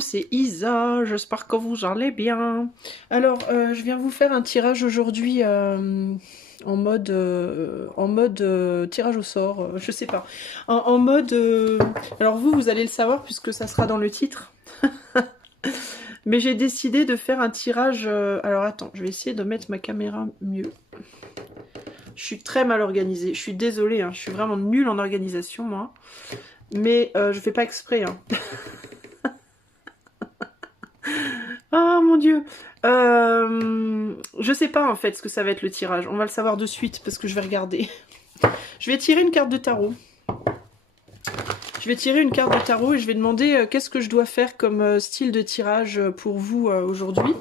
C'est Isa, j'espère que vous allez bien. Alors, je viens vous faire un tirage aujourd'hui en mode tirage au sort, je sais pas. En mode... alors vous allez le savoir puisque ça sera dans le titre. Mais j'ai décidé de faire un tirage... alors attends, je vais essayer de mettre ma caméra mieux. Je suis très mal organisée, je suis désolée, hein, je suis vraiment nulle en organisation moi. Mais je fais pas exprès, hein. Ah mon dieu, je sais pas en fait ce que ça va être le tirage. On va le savoir de suite parce que je vais regarder. Je vais tirer une carte de tarot. Je vais tirer une carte de tarot et je vais demander qu'est-ce que je dois faire comme style de tirage pour vous aujourd'hui.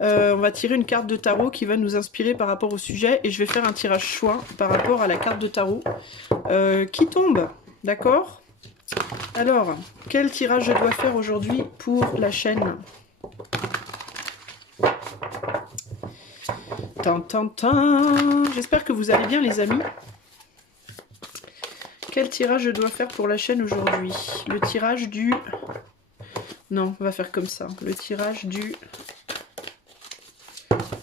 On va tirer une carte de tarot qui va nous inspirer par rapport au sujet et je vais faire un tirage choix par rapport à la carte de tarot qui tombe. D'accord? Alors, quel tirage je dois faire aujourd'hui pour la chaîne? J'espère que vous allez bien les amis. Quel tirage je dois faire pour la chaîne aujourd'hui? Le tirage du... Non, on va faire comme ça. Le tirage du...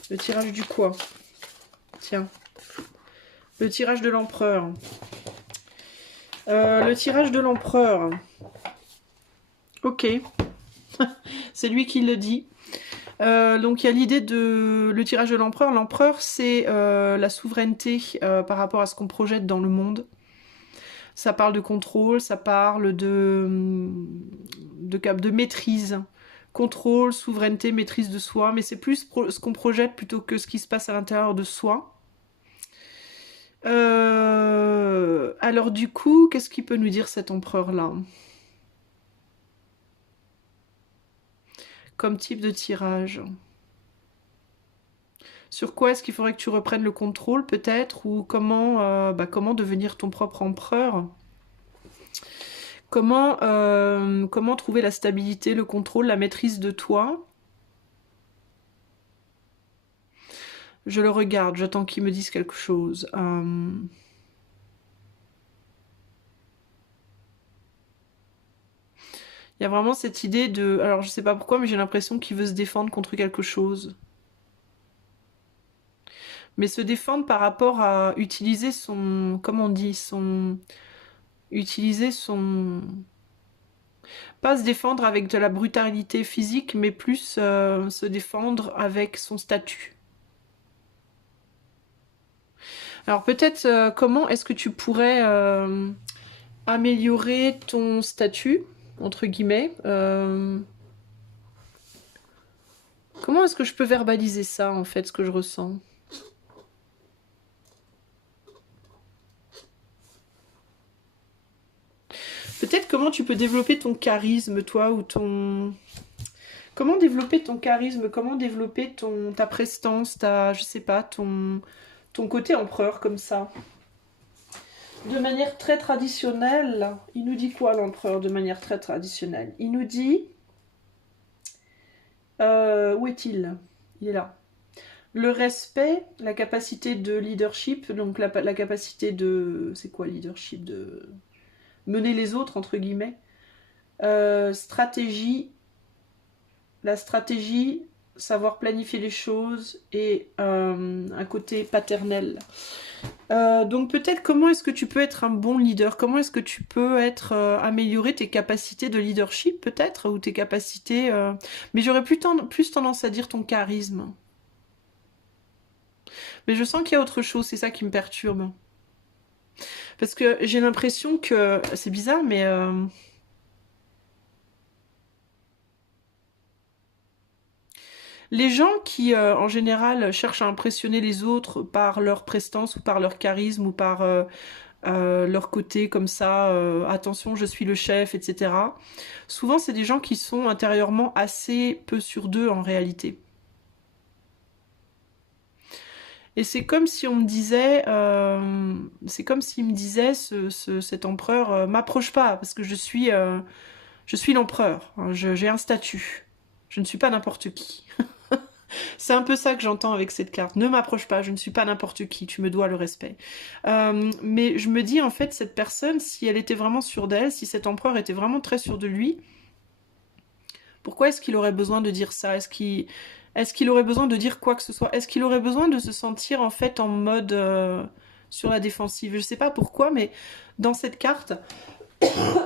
Le tirage du quoi? Tiens. Le tirage de l'empereur. Le tirage de l'empereur. Ok. C'est lui qui le dit. Donc il y a l'idée de le tirage de l'empereur. L'empereur, c'est la souveraineté par rapport à ce qu'on projette dans le monde. Ça parle de contrôle, ça parle de maîtrise. Contrôle, souveraineté, maîtrise de soi. Mais c'est plus ce qu'on projette plutôt que ce qui se passe à l'intérieur de soi. Alors du coup, qu'est-ce qu'il peut nous dire cet empereur-là ? Comme type de tirage. Sur quoi est-ce qu'il faudrait que tu reprennes le contrôle peut-être, ou comment, comment devenir ton propre empereur? Comment trouver la stabilité, le contrôle, la maîtrise de toi? Je le regarde, j'attends qu'il me dise quelque chose. Il y a vraiment cette idée de... Alors je sais pas pourquoi, mais j'ai l'impression qu'il veut se défendre contre quelque chose. Mais se défendre par rapport à utiliser son... Comment on dit? Utiliser son... Pas se défendre avec de la brutalité physique, mais plus se défendre avec son statut. Alors peut-être comment est-ce que tu pourrais améliorer ton statut, entre guillemets. Comment est-ce que je peux verbaliser ça, en fait, ce que je ressens? Peut-être comment tu peux développer ton charisme, toi, ou ton... Comment développer ton charisme? Comment développer ta prestance, je sais pas, ton côté empereur, comme ça? De manière très traditionnelle, il nous dit quoi, l'empereur, de manière très traditionnelle? Il nous dit... où est-il? Il est là. Le respect, la capacité de leadership, donc la capacité de... C'est quoi leadership? De mener les autres, entre guillemets. Stratégie, la stratégie, savoir planifier les choses et un côté paternel. Donc peut-être comment est-ce que tu peux être un bon leader? Comment est-ce que tu peux améliorer tes capacités de leadership peut-être? Ou tes capacités... Mais j'aurais plus tendance à dire ton charisme. Mais je sens qu'il y a autre chose, c'est ça qui me perturbe. Parce que j'ai l'impression que... C'est bizarre, mais... Les gens qui, en général, cherchent à impressionner les autres par leur prestance ou par leur charisme ou par leur côté comme ça, attention, je suis le chef, etc. Souvent, c'est des gens qui sont intérieurement assez peu sûrs d'eux en réalité. Et c'est comme si on me disait, c'est comme s'il me disait, cet empereur, m'approche pas, parce que je suis l'empereur, hein, j'ai un statut. Je ne suis pas n'importe qui. C'est un peu ça que j'entends avec cette carte. Ne m'approche pas, je ne suis pas n'importe qui, tu me dois le respect. Mais je me dis, en fait, cette personne, si elle était vraiment sûre d'elle, si cet empereur était vraiment très sûr de lui, pourquoi est-ce qu'il aurait besoin de dire ça? Est-ce qu'il aurait besoin de dire quoi que ce soit? Est-ce qu'il aurait besoin de se sentir, en fait, en mode sur la défensive? Je sais pas pourquoi, mais dans cette carte,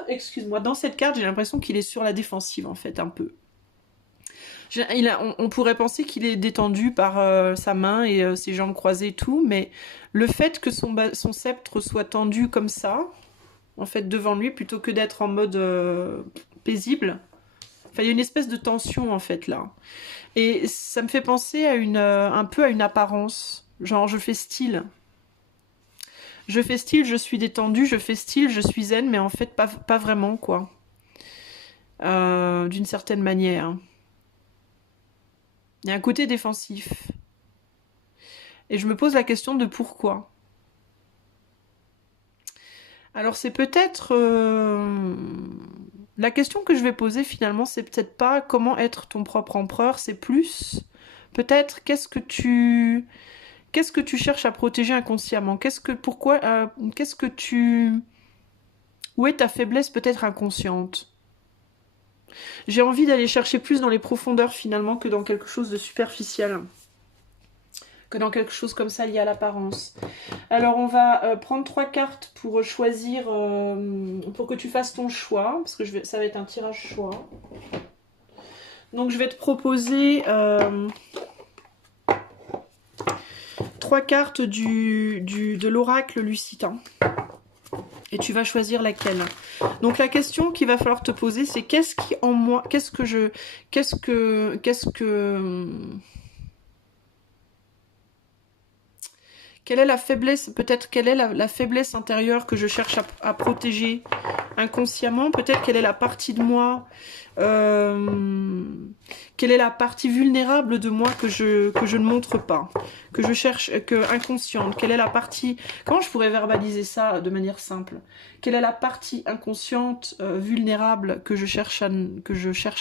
excuse-moi, dans cette carte, j'ai l'impression qu'il est sur la défensive, en fait, un peu. On pourrait penser qu'il est détendu par sa main et ses jambes croisées et tout, mais le fait que son sceptre soit tendu comme ça, en fait, devant lui, plutôt que d'être en mode paisible, enfin, il y a une espèce de tension, en fait, là. Et ça me fait penser à un peu à une apparence. Genre, je fais style. Je fais style, je suis détendue, je fais style, je suis zen, mais en fait, pas vraiment, quoi. D'une certaine manière. Il y a un côté défensif. Et je me pose la question de pourquoi. Alors c'est peut-être... La question que je vais poser finalement, c'est peut-être pas comment être ton propre empereur, c'est plus... Peut-être qu'est-ce que tu cherches à protéger inconsciemment? Qu'est-ce que tu... Où est ta faiblesse peut-être inconsciente? J'ai envie d'aller chercher plus dans les profondeurs finalement que dans quelque chose de superficiel. Que dans quelque chose comme ça lié à l'apparence. Alors on va prendre 3 cartes pour choisir, pour que tu fasses ton choix, parce que ça va être un tirage choix. Donc je vais te proposer 3 cartes de l'oracle lucitain. Et tu vas choisir laquelle. Donc la question qu'il va falloir te poser, c'est qu'est-ce qui en moi, quelle est la faiblesse, peut-être quelle est la faiblesse intérieure que je cherche à protéger inconsciemment, peut-être quelle est la partie de moi, quelle est la partie vulnérable de moi que je ne montre pas, que je cherche, inconsciente, quelle est la partie, comment je pourrais verbaliser ça de manière simple, quelle est la partie inconsciente, vulnérable que je cherche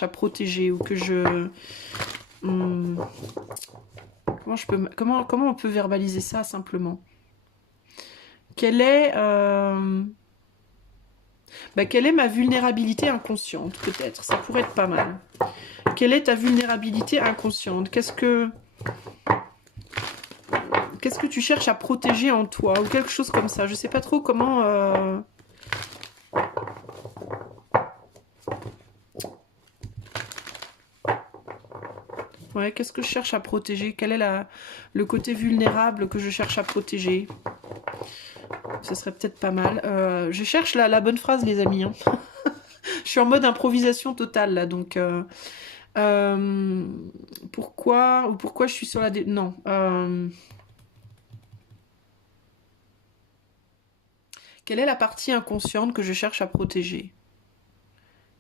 à protéger ou que je... Comment on peut verbaliser ça simplement? Quelle est ma vulnérabilité inconsciente, peut-être? Ça pourrait être pas mal. Quelle est ta vulnérabilité inconsciente? Qu'est-ce que tu cherches à protéger en toi? Ou quelque chose comme ça. Je sais pas trop comment... Ouais, qu'est-ce que je cherche à protéger? Quel est le côté vulnérable que je cherche à protéger? Ce serait peut-être pas mal. Je cherche la bonne phrase, les amis. Hein. Je suis en mode improvisation totale, là, donc... pourquoi je suis sur la... Non. Quelle est la partie inconsciente que je cherche à protéger?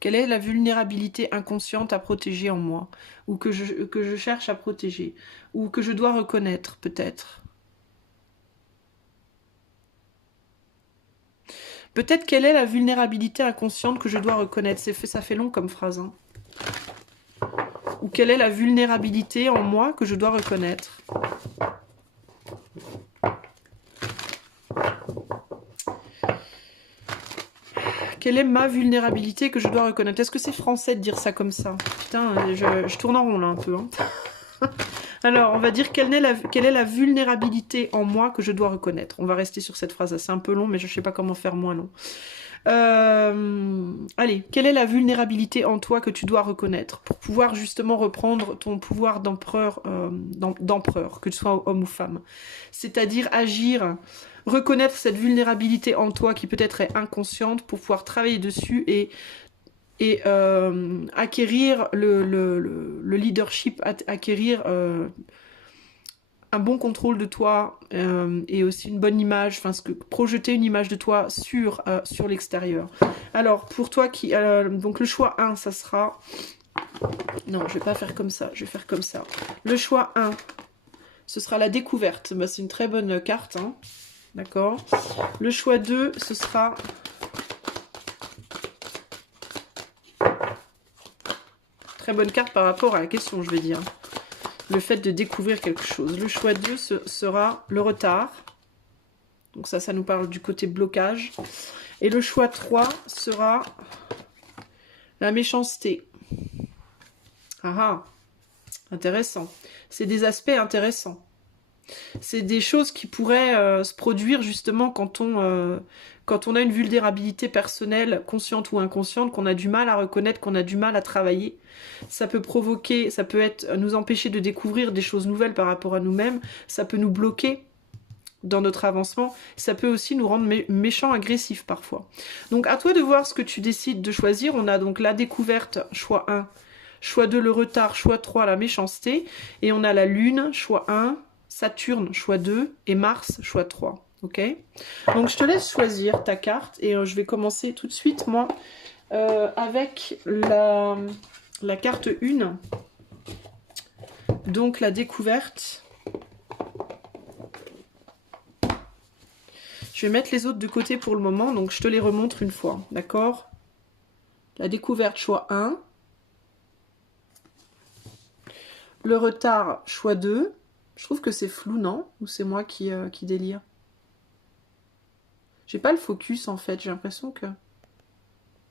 Quelle est la vulnérabilité inconsciente à protéger en moi? Ou que je cherche à protéger? Ou que je dois reconnaître, peut-être? Peut-être quelle est la vulnérabilité inconsciente que je dois reconnaître? Ça fait long comme phrase. Hein. Ou quelle est la vulnérabilité en moi que je dois reconnaître? Quelle est ma vulnérabilité que je dois reconnaître? Est-ce que c'est français de dire ça comme ça? Putain, je tourne en rond là un peu. Hein. Alors, on va dire quelle est la vulnérabilité en moi que je dois reconnaître. On va rester sur cette phrase. C'est un peu long, mais je ne sais pas comment faire moins long. Allez, quelle est la vulnérabilité en toi que tu dois reconnaître pour pouvoir justement reprendre ton pouvoir d'empereur, que tu sois homme ou femme. C'est-à-dire agir, reconnaître cette vulnérabilité en toi qui peut-être est inconsciente pour pouvoir travailler dessus et acquérir le leadership, acquérir un bon contrôle de toi et aussi une bonne image, enfin projeter une image de toi sur l'extérieur. Alors pour toi donc le choix 1, ça sera... Non, je vais pas faire comme ça, je vais faire comme ça. Le choix 1, ce sera la découverte. Bah, c'est une très bonne carte, hein. D'accord. Le choix 2, ce sera... Très bonne carte par rapport à la question, je vais dire. Le fait de découvrir quelque chose. Le choix 2 sera le retard. Donc ça nous parle du côté blocage. Et le choix 3 sera la méchanceté. Ah ah, intéressant. C'est des aspects intéressants. C'est des choses qui pourraient se produire justement quand on a une vulnérabilité personnelle, consciente ou inconsciente, qu'on a du mal à reconnaître, qu'on a du mal à travailler. Ça peut provoquer, ça peut nous empêcher de découvrir des choses nouvelles par rapport à nous-mêmes. Ça peut nous bloquer dans notre avancement. Ça peut aussi nous rendre méchants, agressifs parfois. Donc à toi de voir ce que tu décides de choisir. On a donc la découverte, choix 1. Choix 2, le retard. Choix 3, la méchanceté. Et on a la lune, choix 1. Saturne, choix 2. Et Mars, choix 3. Ok? Donc je te laisse choisir ta carte. Et je vais commencer tout de suite, moi, avec la carte 1. Donc la découverte. Je vais mettre les autres de côté pour le moment. Donc je te les remontre une fois. D'accord? La découverte, choix 1. Le retard, choix 2. Je trouve que c'est flou, non? Ou c'est moi qui délire? J'ai pas le focus, en fait. J'ai l'impression que...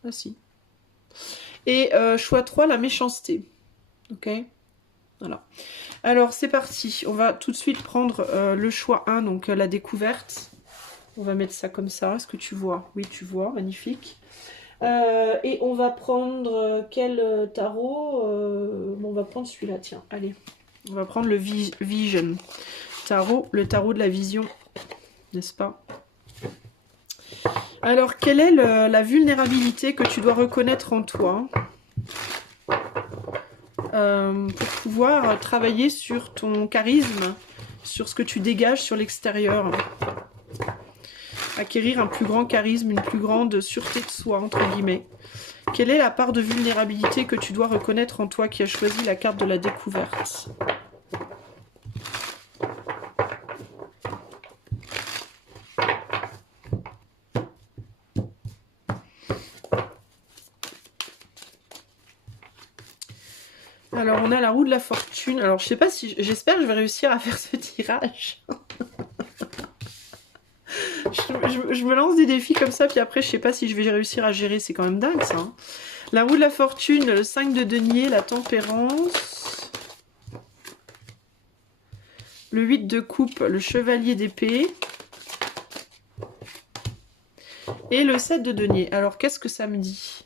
Ah si. Et choix 3, la méchanceté. Ok? Voilà. Alors, c'est parti. On va tout de suite prendre le choix 1, donc la découverte. On va mettre ça comme ça. Est-ce que tu vois? Oui, tu vois. Magnifique. Et on va prendre quel tarot? Bon, on va prendre celui-là, tiens. Allez. On va prendre le Vision Tarot, le tarot de la vision, n'est-ce pas? Alors, quelle est la vulnérabilité que tu dois reconnaître en toi pour pouvoir travailler sur ton charisme, sur ce que tu dégages sur l'extérieur? Acquérir un plus grand charisme, une plus grande sûreté de soi, entre guillemets. Quelle est la part de vulnérabilité que tu dois reconnaître en toi qui a choisi la carte de la découverte? Alors, on a la roue de la fortune. Alors, je sais pas si... J'espère que je vais réussir à faire ce tirage. je me lance des défis comme ça, puis après, je sais pas si je vais réussir à gérer. C'est quand même dingue, ça. Hein. La roue de la fortune, le 5 de denier, la tempérance. Le 8 de coupe, le chevalier d'épée. Et le 7 de denier. Alors, qu'est-ce que ça me dit?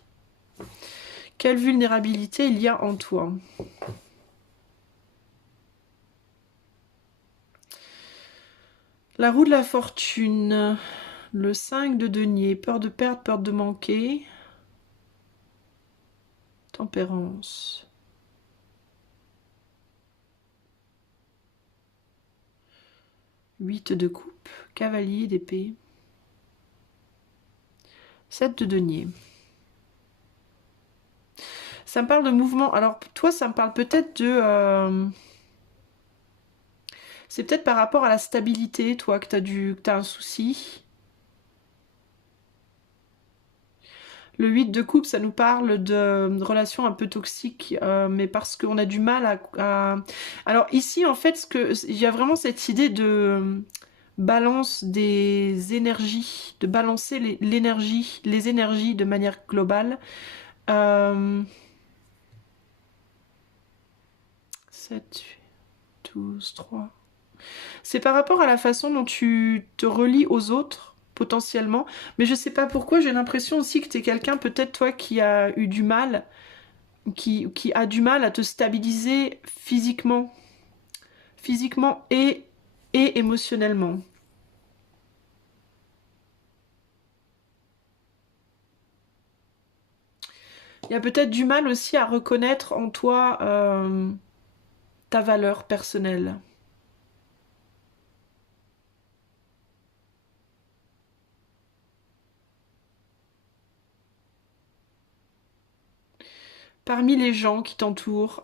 Quelle vulnérabilité il y a en toi? La roue de la fortune, le 5 de denier, peur de perdre, peur de manquer. Tempérance. Huit de coupe, cavalier d'épée. 7 de denier. Ça me parle de mouvement. Alors, toi, ça me parle peut-être de... C'est peut-être par rapport à la stabilité, toi, que t'as un souci. Le 8 de coupe, ça nous parle de relations un peu toxiques, mais parce qu'on a du mal à... Alors ici, en fait, il y a vraiment cette idée de balance des énergies, de balancer l'énergie, les énergies de manière globale. 7, 12, 3... C'est par rapport à la façon dont tu te relis aux autres, potentiellement. Mais je sais pas pourquoi, j'ai l'impression aussi que tu es quelqu'un, peut-être toi, qui a eu du mal, qui a du mal à te stabiliser physiquement. Physiquement et émotionnellement. Il y a peut-être du mal aussi à reconnaître en toi ta valeur personnelle. Parmi les gens qui t'entourent,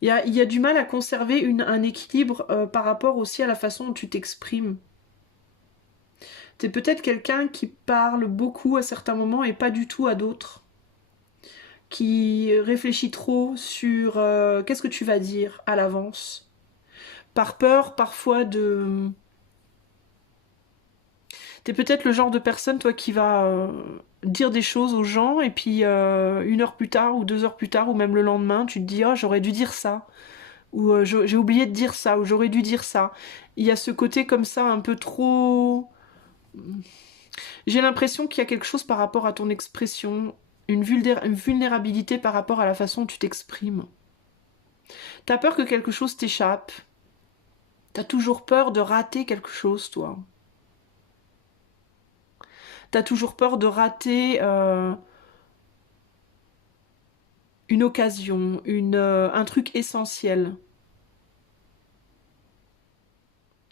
il y a du mal à conserver un équilibre par rapport aussi à la façon dont tu t'exprimes. T'es peut-être quelqu'un qui parle beaucoup à certains moments et pas du tout à d'autres. Qui réfléchit trop sur qu'est-ce que tu vas dire à l'avance. Par peur parfois de... T'es peut-être le genre de personne, toi, qui va dire des choses aux gens et puis 1 heure plus tard ou 2 heures plus tard ou même le lendemain, tu te dis oh j'aurais dû dire ça ou j'ai oublié de dire ça ou j'aurais dû dire ça. Il y a ce côté comme ça un peu trop... J'ai l'impression qu'il y a quelque chose par rapport à ton expression, une vulnérabilité par rapport à la façon dont tu t'exprimes. T'as peur que quelque chose t'échappe. T'as toujours peur de rater quelque chose, toi. T'as toujours peur de rater une occasion, un truc essentiel,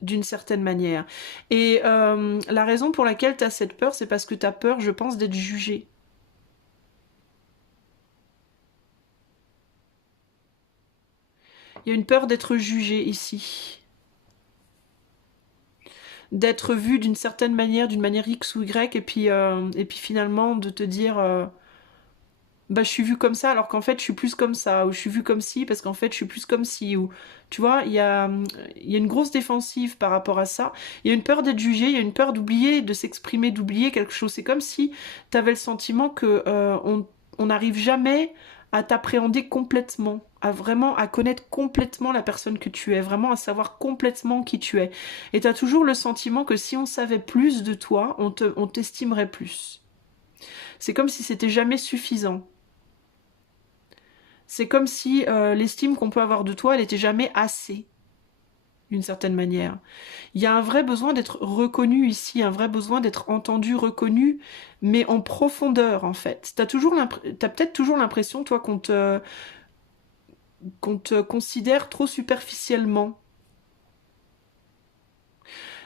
d'une certaine manière. Et la raison pour laquelle t'as cette peur, c'est parce que t'as peur, je pense, d'être jugé. Il y a une peur d'être jugé ici. D'être vu d'une certaine manière, d'une manière X ou Y, et puis finalement de te dire bah je suis vue comme ça alors qu'en fait je suis plus comme ça, ou je suis vue comme ci parce qu'en fait je suis plus comme ci, ou tu vois, il y a une grosse défensive par rapport à ça. Il y a une peur d'être jugé, il y a une peur d'oublier, de s'exprimer, d'oublier quelque chose. C'est comme si tu avais le sentiment que on n'arrive jamais à t'appréhender complètement, à vraiment à connaître complètement la personne que tu es, vraiment à savoir complètement qui tu es. Et tu as toujours le sentiment que si on savait plus de toi, on t'estimerait plus. C'est comme si c'était jamais suffisant. C'est comme si l'estime qu'on peut avoir de toi, elle n'était jamais assez, d'une certaine manière. Il y a un vrai besoin d'être reconnu ici, un vrai besoin d'être entendu, reconnu, mais en profondeur, en fait. T'as peut-être toujours l'impression, toi, qu'on te considère trop superficiellement.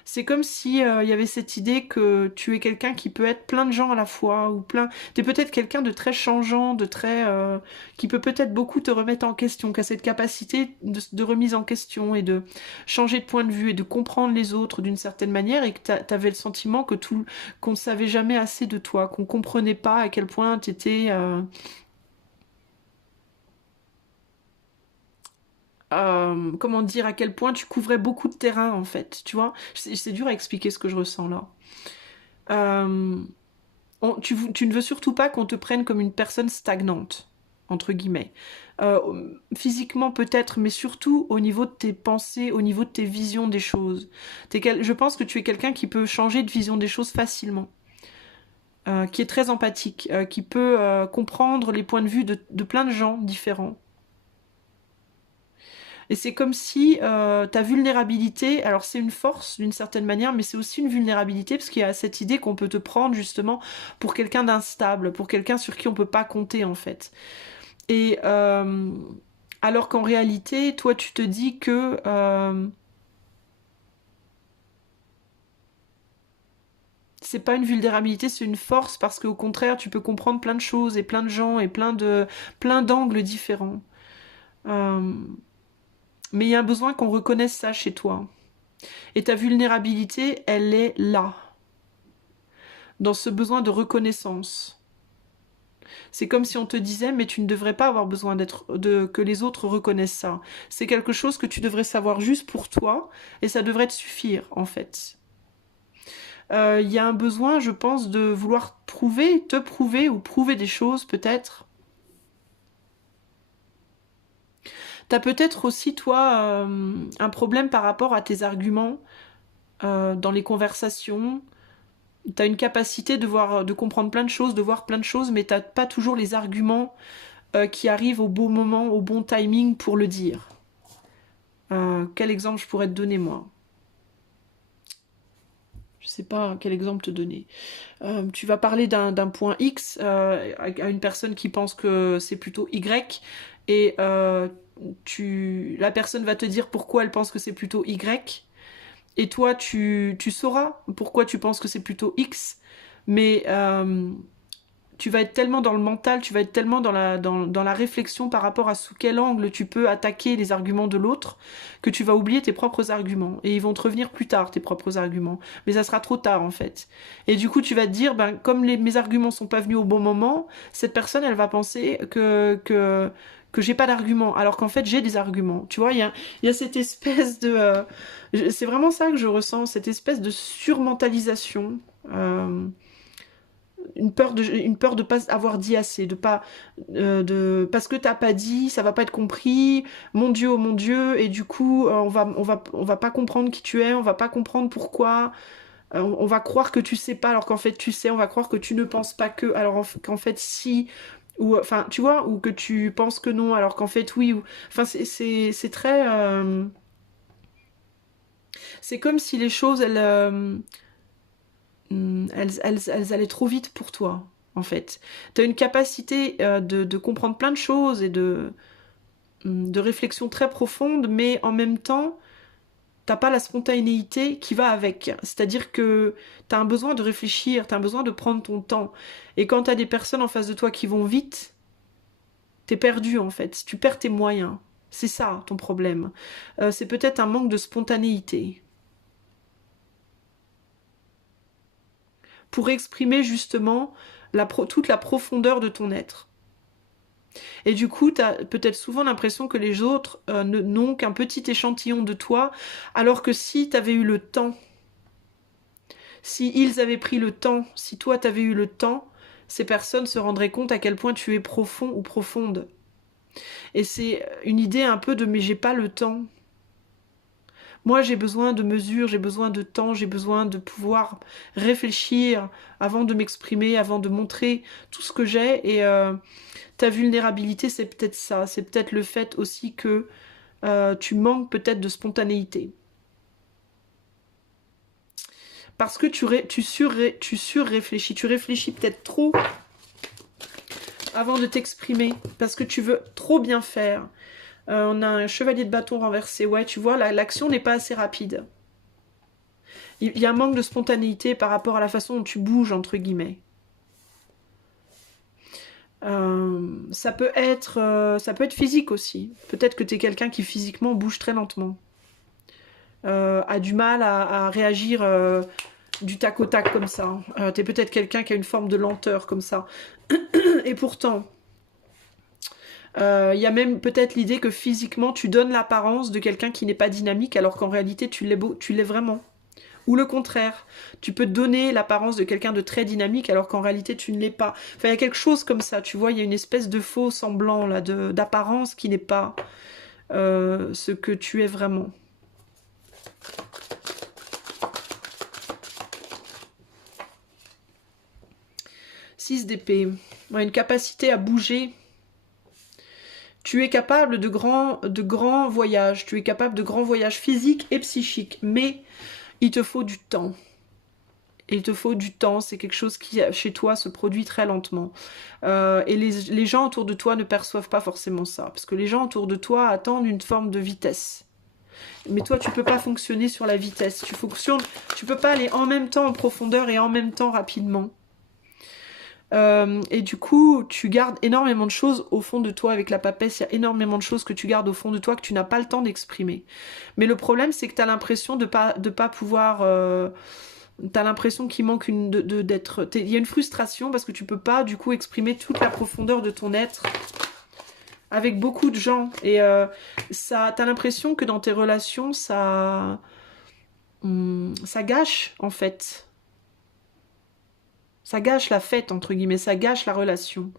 C'est comme si il y avait cette idée que tu es quelqu'un qui peut être plein de gens à la fois, ou plein... T'es peut-être quelqu'un de très changeant, de très... qui peut peut-être beaucoup te remettre en question, qui a cette capacité de remise en question et de changer de point de vue et de comprendre les autres d'une certaine manière, et que t'avais le sentiment que qu'on ne savait jamais assez de toi, qu'on comprenait pas à quel point t'étais... comment dire, à quel point tu couvrais beaucoup de terrain en fait, tu vois. C'est dur à expliquer ce que je ressens là. Euh, tu ne veux surtout pas qu'on te prenne comme une personne stagnante, entre guillemets. Physiquement peut-être, mais surtout au niveau de tes pensées, au niveau de tes visions des choses. Je pense que tu es quelqu'un qui peut changer de vision des choses facilement. Qui est très empathique, qui peut comprendre les points de vue de plein de gens différents. Et c'est comme si ta vulnérabilité, alors c'est une force d'une certaine manière, mais c'est aussi une vulnérabilité parce qu'il y a cette idée qu'on peut te prendre justement pour quelqu'un d'instable, pour quelqu'un sur qui on peut pas compter en fait. Et alors qu'en réalité, toi tu te dis que c'est pas une vulnérabilité, c'est une force parce qu'au contraire, tu peux comprendre plein de choses et plein de gens et plein d'angles différents. Euh, mais il y a un besoin qu'on reconnaisse ça chez toi. Et ta vulnérabilité, elle est là, dans ce besoin de reconnaissance. C'est comme si on te disait, mais tu ne devrais pas avoir besoin que les autres reconnaissent ça. C'est quelque chose que tu devrais savoir juste pour toi, et ça devrait te suffire, en fait. Il y a un besoin, je pense, de vouloir te prouver, ou prouver des choses, peut-être. T'as peut-être aussi, toi, un problème par rapport à tes arguments dans les conversations. T'as une capacité de comprendre plein de choses, de voir plein de choses, mais t'as pas toujours les arguments qui arrivent au bon moment, au bon timing pour le dire. Quel exemple je pourrais te donner, moi? Je sais pas quel exemple te donner. Tu vas parler d'un point X à une personne qui pense que c'est plutôt Y, et la personne va te dire pourquoi elle pense que c'est plutôt Y. Et toi, tu sauras pourquoi tu penses que c'est plutôt X, mais tu vas être tellement dans le mental, tu vas être tellement dans la réflexion par rapport à sous quel angle tu peux attaquer les arguments de l'autre, que tu vas oublier tes propres arguments. Et ils vont te revenir plus tard, tes propres arguments. Mais ça sera trop tard, en fait. Et du coup, tu vas te dire, ben, comme mes arguments sont pas venus au bon moment, cette personne, elle va penser que j'ai pas d'arguments, alors qu'en fait, j'ai des arguments. Tu vois, il y a cette espèce de... c'est vraiment ça que je ressens, cette espèce de surmentalisation. Une peur de pas avoir dit assez, de pas parce que t'as pas dit, ça va pas être compris, mon Dieu, oh mon Dieu, et du coup on va pas comprendre qui tu es, on va pas comprendre pourquoi, on va croire que tu sais pas alors qu'en fait tu sais, on va croire que tu ne penses pas que alors qu'en fait si, ou enfin tu vois, ou que tu penses que non alors qu'en fait oui, ou enfin c'est très c'est comme si les choses elles allaient trop vite pour toi, en fait. Tu as une capacité de comprendre plein de choses et de réflexion très profonde, mais en même temps, t'as pas la spontanéité qui va avec. C'est-à-dire que tu as un besoin de réfléchir, tu as un besoin de prendre ton temps. Et quand tu as des personnes en face de toi qui vont vite, t'es perdu, en fait. Tu perds tes moyens. C'est ça, ton problème. C'est peut-être un manque de spontanéité. Pour exprimer justement toute la profondeur de ton être. Et du coup, tu as peut-être souvent l'impression que les autres n'ont qu'un petit échantillon de toi, alors que si tu avais eu le temps, si ils avaient pris le temps, si toi tu avais eu le temps, ces personnes se rendraient compte à quel point tu es profond ou profonde. Et c'est une idée un peu de mais j'ai pas le temps. Moi, j'ai besoin de mesures, j'ai besoin de temps, j'ai besoin de pouvoir réfléchir avant de m'exprimer, avant de montrer tout ce que j'ai. Et ta vulnérabilité, c'est peut-être ça. C'est peut-être le fait aussi que tu manques peut-être de spontanéité. Parce que tu surréfléchis. Tu réfléchis peut-être trop avant de t'exprimer. Parce que tu veux trop bien faire. On a un chevalier de bâton renversé. Ouais, tu vois, l'action n'est pas assez rapide. Il y a un manque de spontanéité par rapport à la façon dont tu bouges, entre guillemets. Ça peut être physique aussi. Peut-être que tu es quelqu'un qui physiquement bouge très lentement. A du mal à réagir du tac au tac comme ça. Tu es peut-être quelqu'un qui a une forme de lenteur comme ça. Et pourtant... y a même peut-être l'idée que physiquement tu donnes l'apparence de quelqu'un qui n'est pas dynamique alors qu'en réalité tu l'es vraiment. Ou le contraire, tu peux donner l'apparence de quelqu'un de très dynamique alors qu'en réalité tu ne l'es pas. Enfin, il y a quelque chose comme ça, tu vois, il y a une espèce de faux semblant là, d'apparence qui n'est pas ce que tu es vraiment. Six d'épée, ouais, une capacité à bouger. Tu es capable de grands voyages, tu es capable de grands voyages physiques et psychiques, mais il te faut du temps. Il te faut du temps, c'est quelque chose qui, chez toi, se produit très lentement. Et les gens autour de toi ne perçoivent pas forcément ça, parce que les gens autour de toi attendent une forme de vitesse. Mais toi, tu peux pas fonctionner sur la vitesse. Tu peux pas aller en même temps en profondeur et en même temps rapidement. Et du coup, tu gardes énormément de choses au fond de toi avec la papesse. Il y a énormément de choses que tu gardes au fond de toi que tu n'as pas le temps d'exprimer. Mais le problème, c'est que tu as l'impression de pas pouvoir... t'as l'impression qu'il manque d'être... Il y a une frustration parce que tu peux pas, du coup, exprimer toute la profondeur de ton être avec beaucoup de gens. Et t'as l'impression que dans tes relations, ça gâche, en fait. Ça gâche la fête, entre guillemets, ça gâche la relation.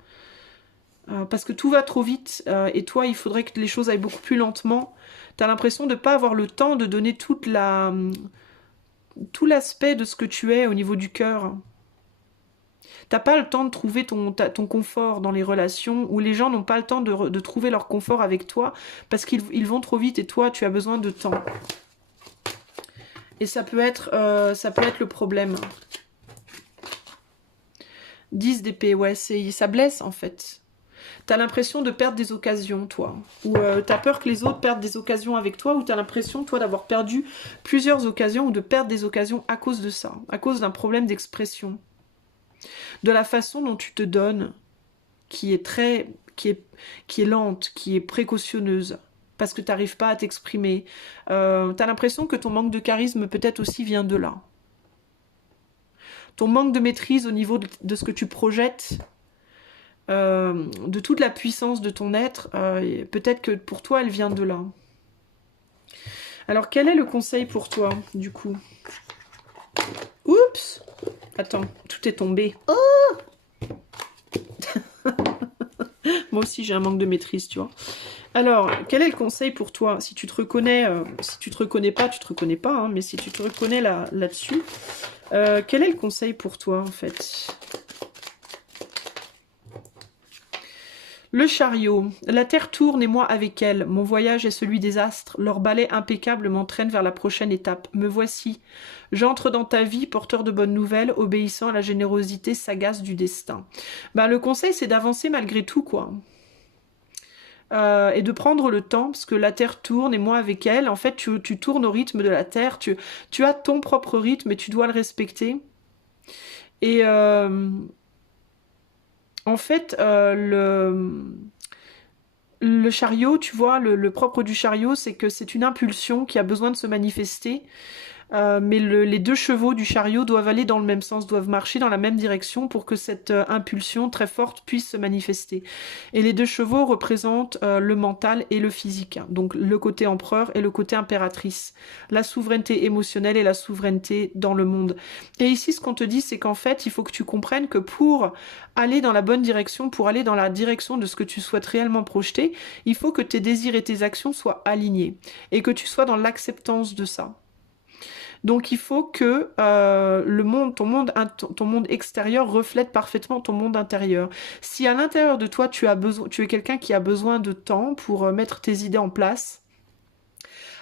Parce que tout va trop vite, et toi, il faudrait que les choses aillent beaucoup plus lentement. T'as l'impression de ne pas avoir le temps de donner tout l'aspect de ce que tu es au niveau du cœur. T'as pas le temps de trouver ton confort dans les relations, où les gens n'ont pas le temps de trouver leur confort avec toi, parce qu'ils vont trop vite, et toi, tu as besoin de temps. Et ça peut être le problème. 10 d'épée, ouais, ça blesse en fait. T'as l'impression de perdre des occasions, toi. Ou t'as peur que les autres perdent des occasions avec toi, ou t'as l'impression, toi, d'avoir perdu plusieurs occasions, ou de perdre des occasions à cause de ça, à cause d'un problème d'expression. de la façon dont tu te donnes, qui est lente, qui est précautionneuse, parce que tu n'arrives pas à t'exprimer. Tu as l'impression que ton manque de charisme peut-être aussi vient de là. Ton manque de maîtrise au niveau de ce que tu projettes, de toute la puissance de ton être, peut-être que pour toi, elle vient de là. Alors, quel est le conseil pour toi, du coup? Oups! Attends, tout est tombé. Oh! Moi aussi, j'ai un manque de maîtrise, tu vois. Alors, quel est le conseil pour toi? Si tu te reconnais, si tu te reconnais pas, tu te reconnais pas, hein, mais si tu te reconnais là-dessus, quel est le conseil pour toi, en fait? Le chariot. La terre tourne et moi avec elle. Mon voyage est celui des astres. Leur balai impeccable m'entraîne vers la prochaine étape. Me voici. J'entre dans ta vie, porteur de bonnes nouvelles, obéissant à la générosité sagace du destin. Ben, le conseil, c'est d'avancer malgré tout, quoi. Et de prendre le temps, parce que la Terre tourne et moi avec elle. En fait, tu tournes au rythme de la Terre. Tu as ton propre rythme et tu dois le respecter. Et en fait, le chariot, tu vois, le propre du chariot, c'est que c'est une impulsion qui a besoin de se manifester. Mais les deux chevaux du chariot doivent aller dans le même sens, doivent marcher dans la même direction pour que cette impulsion très forte puisse se manifester. Et les deux chevaux représentent le mental et le physique, hein. Donc le côté empereur et le côté impératrice, la souveraineté émotionnelle et la souveraineté dans le monde. Et ici, ce qu'on te dit, c'est qu'en fait, il faut que tu comprennes que pour aller dans la bonne direction, pour aller dans la direction de ce que tu souhaites réellement projeter, il faut que tes désirs et tes actions soient alignés et que tu sois dans l'acceptance de ça. Donc il faut que ton monde extérieur reflète parfaitement ton monde intérieur. Si à l'intérieur de toi tu es quelqu'un qui a besoin de temps pour mettre tes idées en place,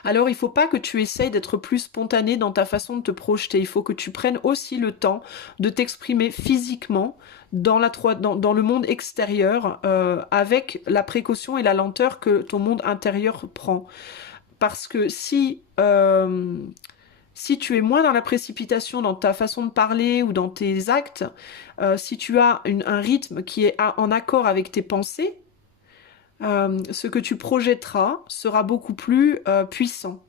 alors il ne faut pas que tu essayes d'être plus spontané dans ta façon de te projeter. Il faut que tu prennes aussi le temps de t'exprimer physiquement dans le monde extérieur avec la précaution et la lenteur que ton monde intérieur prend. Parce que si tu es moins dans la précipitation dans ta façon de parler ou dans tes actes, si tu as un rythme qui est en accord avec tes pensées, ce que tu projetteras sera beaucoup plus puissant.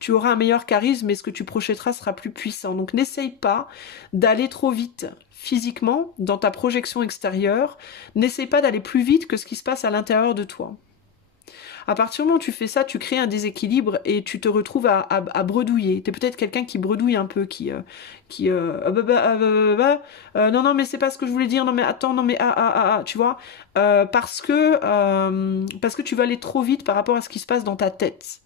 Tu auras un meilleur charisme et ce que tu projetteras sera plus puissant. Donc n'essaye pas d'aller trop vite physiquement dans ta projection extérieure. N'essaye pas d'aller plus vite que ce qui se passe à l'intérieur de toi. À partir du moment où tu fais ça, tu crées un déséquilibre et tu te retrouves à bredouiller. T'es peut-être quelqu'un qui bredouille un peu, non, mais c'est pas ce que je voulais dire, non, mais attends, non, mais tu vois, parce que tu vas aller trop vite par rapport à ce qui se passe dans ta tête.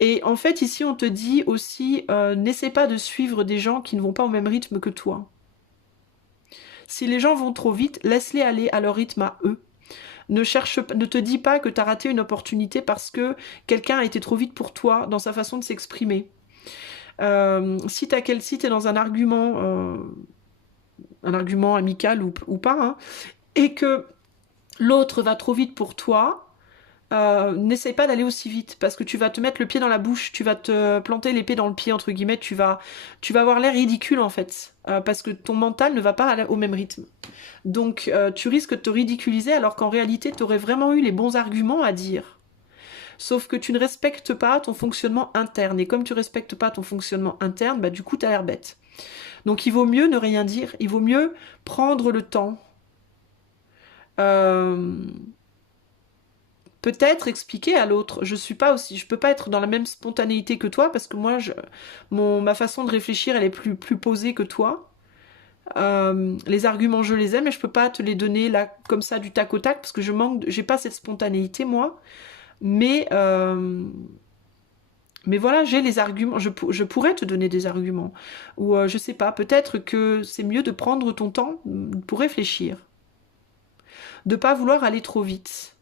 Et en fait, ici, on te dit aussi, n'essaie pas de suivre des gens qui ne vont pas au même rythme que toi. Si les gens vont trop vite, laisse-les aller à leur rythme à eux. Ne te dis pas que tu as raté une opportunité parce que quelqu'un a été trop vite pour toi dans sa façon de s'exprimer. Si tu es dans un argument amical ou pas, hein, et que l'autre va trop vite pour toi, n'essaie pas d'aller aussi vite parce que tu vas te mettre le pied dans la bouche, tu vas te planter l'épée dans le pied entre guillemets, tu vas avoir l'air ridicule en fait parce que ton mental ne va pas aller au même rythme. Donc tu risques de te ridiculiser alors qu'en réalité tu aurais vraiment eu les bons arguments à dire. Sauf que tu ne respectes pas ton fonctionnement interne et comme tu respectes pas ton fonctionnement interne, bah du coup tu as l'air bête. Donc il vaut mieux ne rien dire, il vaut mieux prendre le temps. Peut-être expliquer à l'autre, je peux pas être dans la même spontanéité que toi parce que moi, ma façon de réfléchir, elle est plus posée que toi. Les arguments, je les aime, mais je peux pas te les donner là comme ça du tac au tac parce que j'ai pas cette spontanéité moi. Mais voilà, j'ai les arguments, je pourrais te donner des arguments. Ou je sais pas, peut-être que c'est mieux de prendre ton temps pour réfléchir. De pas vouloir aller trop vite.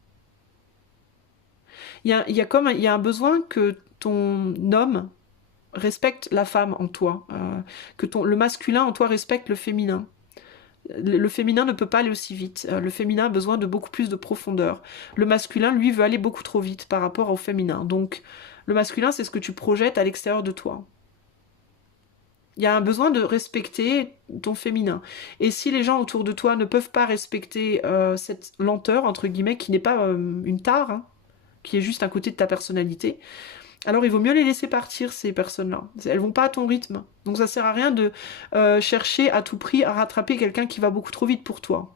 Il y a un besoin que ton homme respecte la femme en toi, que le masculin en toi respecte le féminin. Le féminin ne peut pas aller aussi vite. Le féminin a besoin de beaucoup plus de profondeur. Le masculin, lui, veut aller beaucoup trop vite par rapport au féminin. Donc, le masculin, c'est ce que tu projettes à l'extérieur de toi. Il y a un besoin de respecter ton féminin. Et si les gens autour de toi ne peuvent pas respecter cette lenteur, entre guillemets, qui n'est pas une tare, hein, qui est juste un côté de ta personnalité, alors il vaut mieux les laisser partir, ces personnes-là. Elles vont pas à ton rythme. Donc ça sert à rien de chercher à tout prix à rattraper quelqu'un qui va beaucoup trop vite pour toi.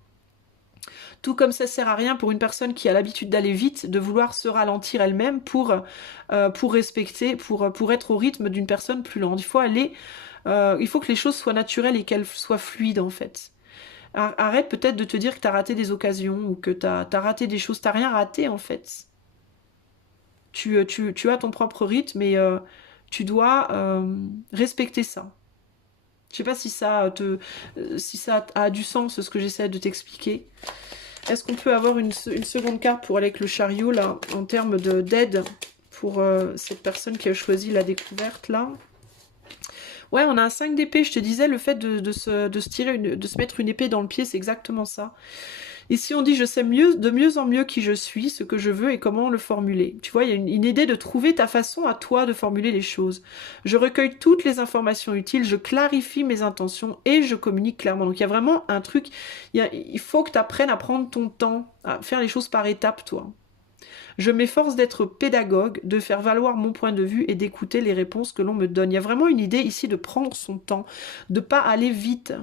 Tout comme ça sert à rien pour une personne qui a l'habitude d'aller vite, de vouloir se ralentir elle-même pour respecter, pour être au rythme d'une personne plus lente. Il faut que les choses soient naturelles et qu'elles soient fluides en fait. Arrête peut-être de te dire que tu as raté des occasions ou que tu as raté des choses. T'as rien raté en fait. Tu as ton propre rythme et tu dois respecter ça. Je sais pas si si ça a du sens ce que j'essaie de t'expliquer. Est-ce qu'on peut avoir une seconde carte pour aller avec le chariot là, en termes d'aide pour cette personne qui a choisi la découverte là? Ouais, on a un 5 d'épée, je te disais, le fait de se mettre une épée dans le pied, c'est exactement ça. Ici, on dit, je sais de mieux en mieux qui je suis, ce que je veux et comment le formuler. Tu vois, il y a une idée de trouver ta façon à toi de formuler les choses. Je recueille toutes les informations utiles, je clarifie mes intentions et je communique clairement. Donc, il y a vraiment un truc, il faut que tu apprennes à prendre ton temps, à faire les choses par étapes, toi. Je m'efforce d'être pédagogue, de faire valoir mon point de vue et d'écouter les réponses que l'on me donne. Il y a vraiment une idée ici de prendre son temps, de pas aller vite.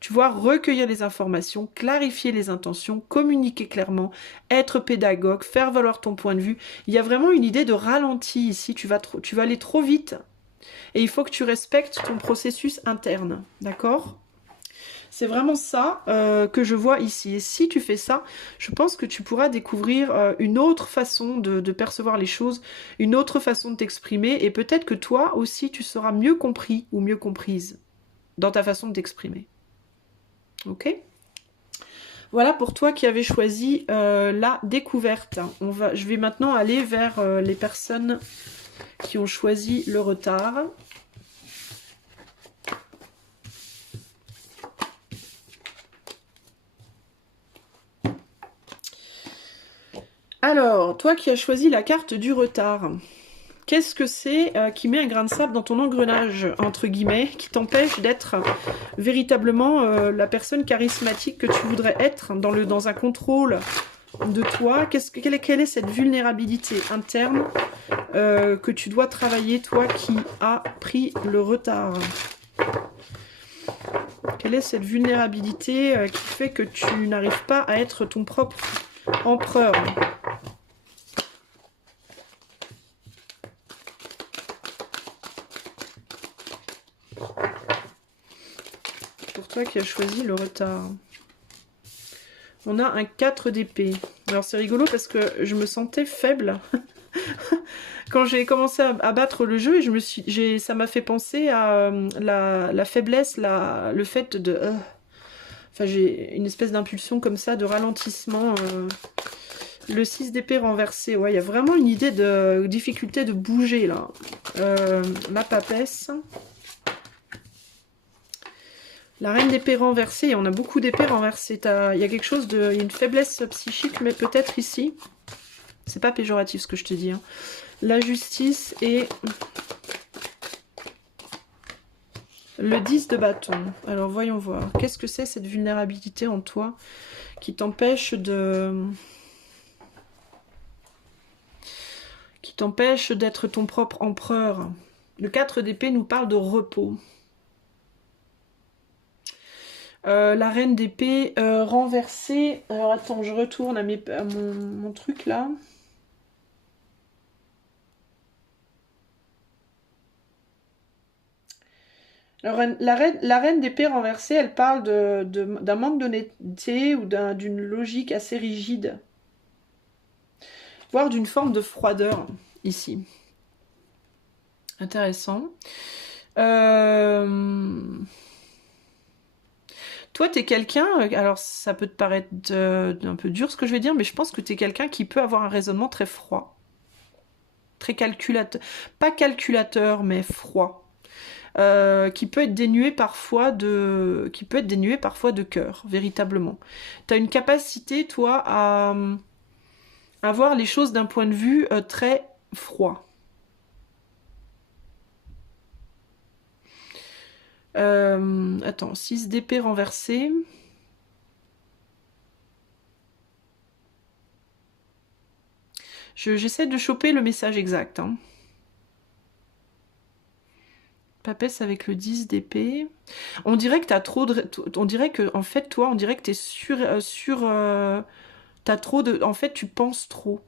Tu vois, recueillir les informations, clarifier les intentions, communiquer clairement, être pédagogue, faire valoir ton point de vue. Il y a vraiment une idée de ralenti ici, tu vas aller trop vite. Et il faut que tu respectes ton processus interne, d'accord ? C'est vraiment ça que je vois ici. Et si tu fais ça, je pense que tu pourras découvrir une autre façon de percevoir les choses, une autre façon de t'exprimer, et peut-être que toi aussi, tu seras mieux compris ou mieux comprise dans ta façon de t'exprimer. Ok ? Voilà pour toi qui avais choisi la découverte. Je vais maintenant aller vers les personnes qui ont choisi le retard. Alors, toi qui as choisi la carte du retard, qu'est-ce que c'est qui met un grain de sable dans ton engrenage, entre guillemets, qui t'empêche d'être véritablement la personne charismatique que tu voudrais être dans un contrôle de toi? Quelle est cette vulnérabilité interne que tu dois travailler, toi qui as pris le retard? Quelle est cette vulnérabilité qui fait que tu n'arrives pas à être ton propre empereur? Pour toi qui as choisi le retard. On a un 4 d'épée. Alors c'est rigolo parce que je me sentais faible quand j'ai commencé à battre le jeu et ça m'a fait penser à la faiblesse, le fait de... Enfin j'ai une espèce d'impulsion comme ça, de ralentissement. Le 6 d'épée renversé, ouais, il y a vraiment une idée de difficulté de bouger là. La papesse. La reine d'épée renversée, on a beaucoup d'épées renversées. Il y a quelque chose de... Il y a une faiblesse psychique, mais peut-être ici. C'est pas péjoratif ce que je te dis. Hein. La justice et... le 10 de bâton. Alors voyons voir. Qu'est-ce que c'est cette vulnérabilité en toi qui t'empêche de... qui t'empêche d'être ton propre empereur? Le 4 d'épée nous parle de repos. La reine d'épée renversée. Alors attends, je retourne à mon truc là. Alors, la reine d'épée renversée, elle parle d'un manque d'honnêteté ou d'une logique assez rigide. Voire d'une forme de froideur ici. Intéressant. Toi, t'es quelqu'un, alors ça peut te paraître un peu dur ce que je vais dire, mais je pense que t'es quelqu'un qui peut avoir un raisonnement très froid. Très calculateur. Pas calculateur, mais froid. Qui peut être dénué parfois de cœur, véritablement. T'as une capacité, toi, à voir les choses d'un point de vue très froid. Attends, 6 d'épée renversée. J'essaie de choper le message exact. Hein. Papesse avec le 10 d'épée. On dirait que t'as trop de... On dirait que, en fait, toi, on dirait que t'es t'as trop de... En fait, tu penses trop.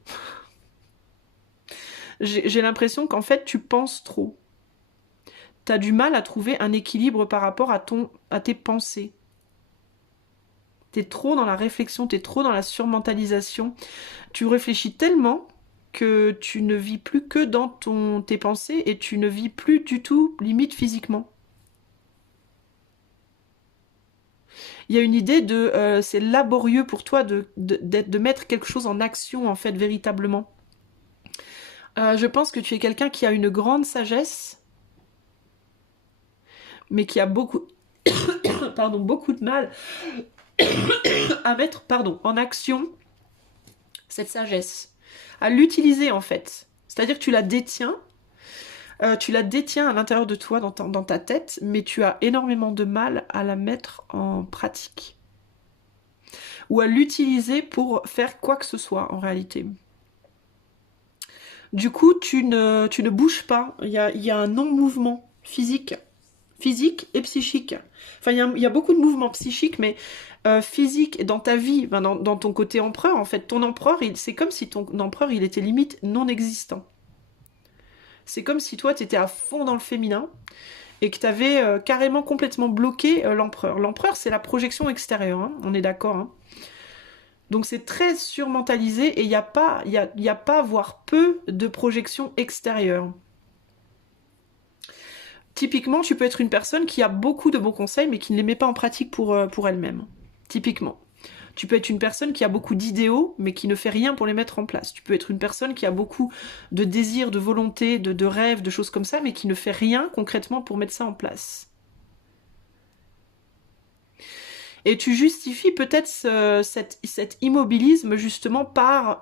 J'ai l'impression qu'en fait, tu penses trop. T'as du mal à trouver un équilibre par rapport à tes pensées. T'es trop dans la réflexion, t'es trop dans la surmentalisation. Tu réfléchis tellement que tu ne vis plus que dans tes pensées et tu ne vis plus du tout, limite physiquement. Il y a une idée de... c'est laborieux pour toi de mettre quelque chose en action, en fait, véritablement. Je pense que tu es quelqu'un qui a une grande sagesse, mais qui a beaucoup... pardon, beaucoup de mal à mettre, en action cette sagesse. À l'utiliser, en fait. C'est-à-dire que tu la détiens, à l'intérieur de toi, dans ta tête, mais tu as énormément de mal à la mettre en pratique. Ou à l'utiliser pour faire quoi que ce soit, en réalité. Du coup, tu ne bouges pas. Il y a un non-mouvement physique et psychique. Enfin, il y a beaucoup de mouvements psychiques, mais physique dans ta vie, ben, dans ton côté empereur, en fait. Ton empereur, c'est comme si ton empereur, il était limite non existant. C'est comme si toi, tu étais à fond dans le féminin et que tu avais carrément complètement bloqué l'empereur. L'empereur, c'est la projection extérieure, hein, on est d'accord. Hein. Donc c'est très surmentalisé et il n'y a pas, voire peu de projection extérieure. Typiquement, tu peux être une personne qui a beaucoup de bons conseils mais qui ne les met pas en pratique pour elle-même. Typiquement. Tu peux être une personne qui a beaucoup d'idéaux, mais qui ne fait rien pour les mettre en place. Tu peux être une personne qui a beaucoup de désirs, de volontés, de rêves, de choses comme ça, mais qui ne fait rien concrètement pour mettre ça en place. Et tu justifies peut-être cet immobilisme justement par...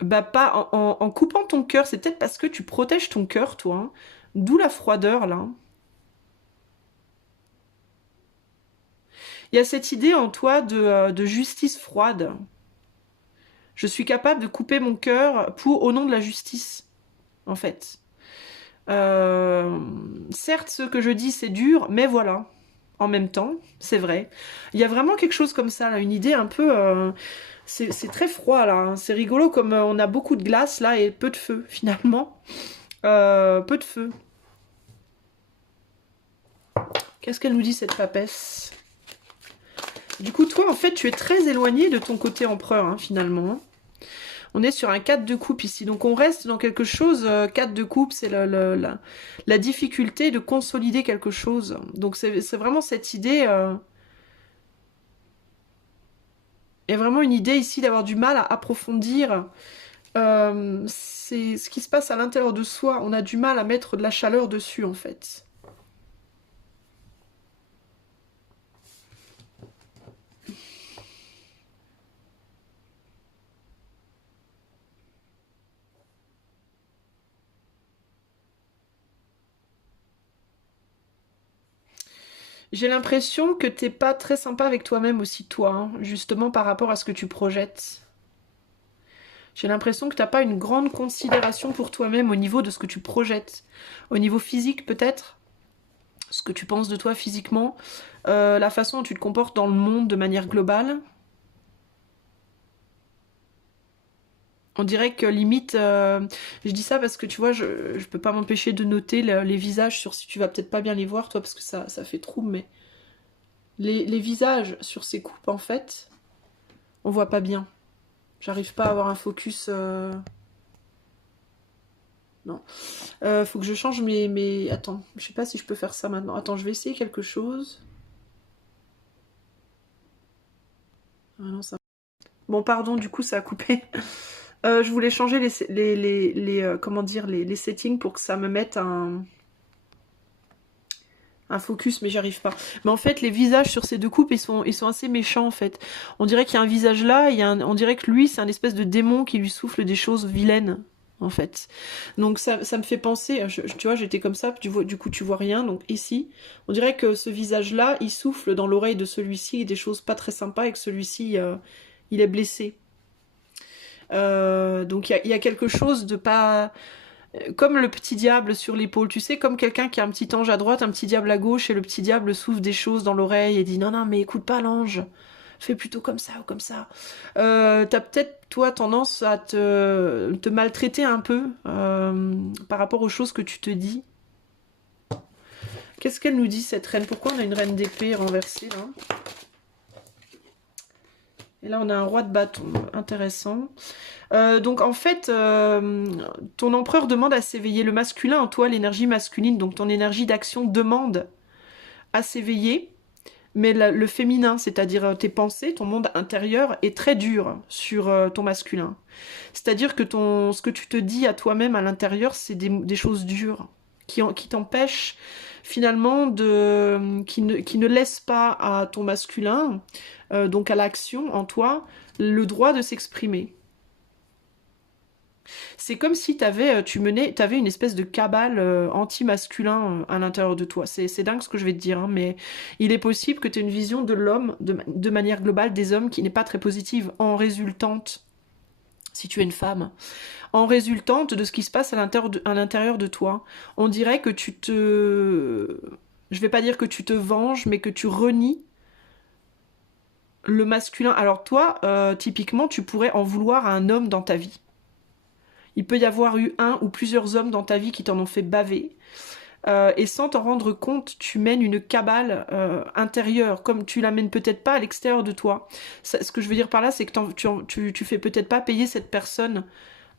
pas en coupant ton cœur. C'est peut-être parce que tu protèges ton cœur, toi. Hein. D'où la froideur, là. Il y a cette idée en toi de justice froide. Je suis capable de couper mon cœur au nom de la justice, en fait. Certes, ce que je dis, c'est dur, mais voilà. En même temps, c'est vrai. Il y a vraiment quelque chose comme ça, là, une idée un peu... c'est très froid, là. Hein. C'est rigolo, comme on a beaucoup de glace, là, et peu de feu, finalement. Peu de feu. Qu'est-ce qu'elle nous dit, cette papesse? Du coup, toi, en fait, tu es très éloigné de ton côté empereur, hein, finalement. On est sur un 4 de coupe ici. Donc, on reste dans quelque chose. 4 de coupe, c'est la difficulté de consolider quelque chose. Donc, c'est vraiment cette idée... il y a vraiment une idée ici d'avoir du mal à approfondir. C'est ce qui se passe à l'intérieur de soi. On a du mal à mettre de la chaleur dessus, en fait. J'ai l'impression que t'es pas très sympa avec toi-même aussi, toi, hein, justement par rapport à ce que tu projettes. J'ai l'impression que t'as pas une grande considération pour toi-même au niveau de ce que tu projettes. Au niveau physique, peut-être. Ce que tu penses de toi physiquement. La façon dont tu te comportes dans le monde de manière globale. On dirait que limite... je dis ça parce que tu vois, je peux pas m'empêcher de noter les visages sur... Si tu vas peut-être pas bien les voir, toi, parce que ça fait trouble, mais... Les visages sur ces coupes, en fait, on voit pas bien. J'arrive pas à avoir un focus... Non. Faut que je change mes... Attends, je sais pas si je peux faire ça maintenant. Attends, je vais essayer quelque chose. Ah non, ça... Bon, pardon, du coup, ça a coupé. Je voulais changer comment dire, les settings pour que ça me mette un focus, mais j'y arrive pas. Mais en fait, les visages sur ces deux coupes, ils sont assez méchants, en fait. On dirait qu'il y a un visage là, on dirait que lui, c'est un espèce de démon qui lui souffle des choses vilaines. en fait. Donc ça me fait penser, tu vois, j'étais comme ça, du coup tu vois rien, donc ici, on dirait que ce visage-là, il souffle dans l'oreille de celui-ci des choses pas très sympas et que celui-ci, il est blessé. Donc il y a quelque chose de pas... Comme le petit diable sur l'épaule, tu sais, comme quelqu'un qui a un petit ange à droite, un petit diable à gauche, et le petit diable souffle des choses dans l'oreille et dit non, non, mais écoute pas l'ange, fais plutôt comme ça ou comme ça. T'as peut-être, toi, tendance à te maltraiter un peu par rapport aux choses que tu te dis. Qu'est-ce qu'elle nous dit, cette reine? Pourquoi on a une reine d'épée renversée, là? Et là, on a un roi de bâton, intéressant. Donc en fait, ton empereur demande à s'éveiller. Le masculin en toi, l'énergie masculine, donc ton énergie d'action demande à s'éveiller. Mais le féminin, c'est-à-dire tes pensées, ton monde intérieur, est très dur sur ton masculin. C'est-à-dire que ce que tu te dis à toi-même à l'intérieur, c'est des choses dures qui t'empêchent finalement qui ne laissent pas à ton masculin, donc à l'action en toi, le droit de s'exprimer. C'est comme si t'avais une espèce de cabale anti-masculin à l'intérieur de toi. C'est dingue ce que je vais te dire, hein, mais il est possible que tu aies une vision de l'homme, de manière globale, des hommes qui n'est pas très positive, en résultante, si tu es une femme, en résultante de ce qui se passe à l'intérieur de toi. On dirait que je vais pas dire que tu te venges, mais que tu renies le masculin. Alors toi, typiquement, tu pourrais en vouloir à un homme dans ta vie. Il peut y avoir eu un ou plusieurs hommes dans ta vie qui t'en ont fait baver. Et sans t'en rendre compte, tu mènes une cabale intérieure, comme tu la mènes peut-être pas à l'extérieur de toi. Ce que je veux dire par là, c'est que tu fais peut-être pas payer cette personne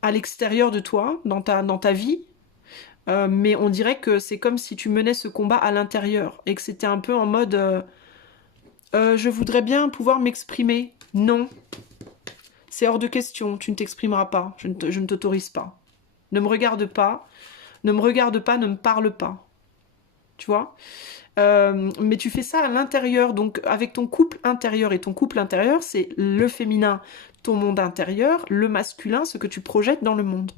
à l'extérieur de toi, dans ta vie, mais on dirait que c'est comme si tu menais ce combat à l'intérieur, et que c'était un peu en mode je voudrais bien pouvoir m'exprimer. Non, c'est hors de question, tu ne t'exprimeras pas, je ne t'autorise pas. Ne me regarde pas, ne me regarde pas, ne me parle pas. Tu vois, mais tu fais ça à l'intérieur, donc avec ton couple intérieur. Et ton couple intérieur, c'est le féminin, ton monde intérieur, le masculin, ce que tu projettes dans le monde.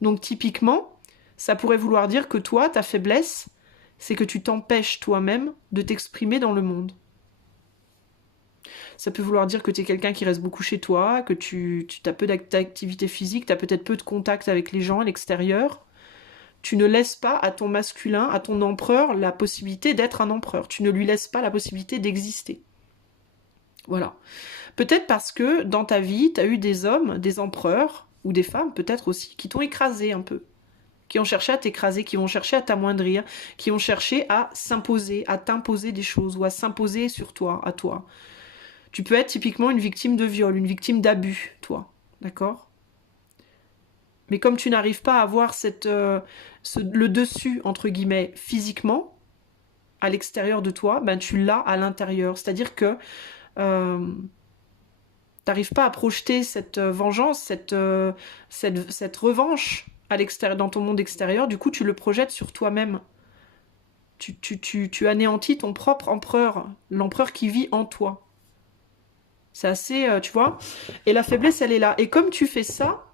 Donc typiquement, ça pourrait vouloir dire que toi, ta faiblesse, c'est que tu t'empêches toi-même de t'exprimer dans le monde. Ça peut vouloir dire que tu es quelqu'un qui reste beaucoup chez toi, que tu as peu d'activité physique, tu as peut-être peu de contact avec les gens à l'extérieur. Tu ne laisses pas à ton masculin, à ton empereur, la possibilité d'être un empereur. Tu ne lui laisses pas la possibilité d'exister. Voilà. Peut-être parce que dans ta vie, tu as eu des hommes, des empereurs, ou des femmes peut-être aussi, qui t'ont écrasé un peu. Qui ont cherché à t'écraser, qui ont cherché à t'amoindrir, qui ont cherché à s'imposer, à t'imposer des choses, ou à s'imposer sur toi, à toi. Tu peux être typiquement une victime de viol, une victime d'abus, toi. D'accord ? Mais comme tu n'arrives pas à avoir le dessus, entre guillemets, physiquement, à l'extérieur de toi, ben tu l'as à l'intérieur. C'est-à-dire que t'arrives pas à projeter cette vengeance, cette revanche à l'extérieur, dans ton monde extérieur. Du coup, tu le projettes sur toi-même. Tu anéantis ton propre empereur, l'empereur qui vit en toi. C'est assez, tu vois. Et la faiblesse, elle est là. Et comme tu fais ça,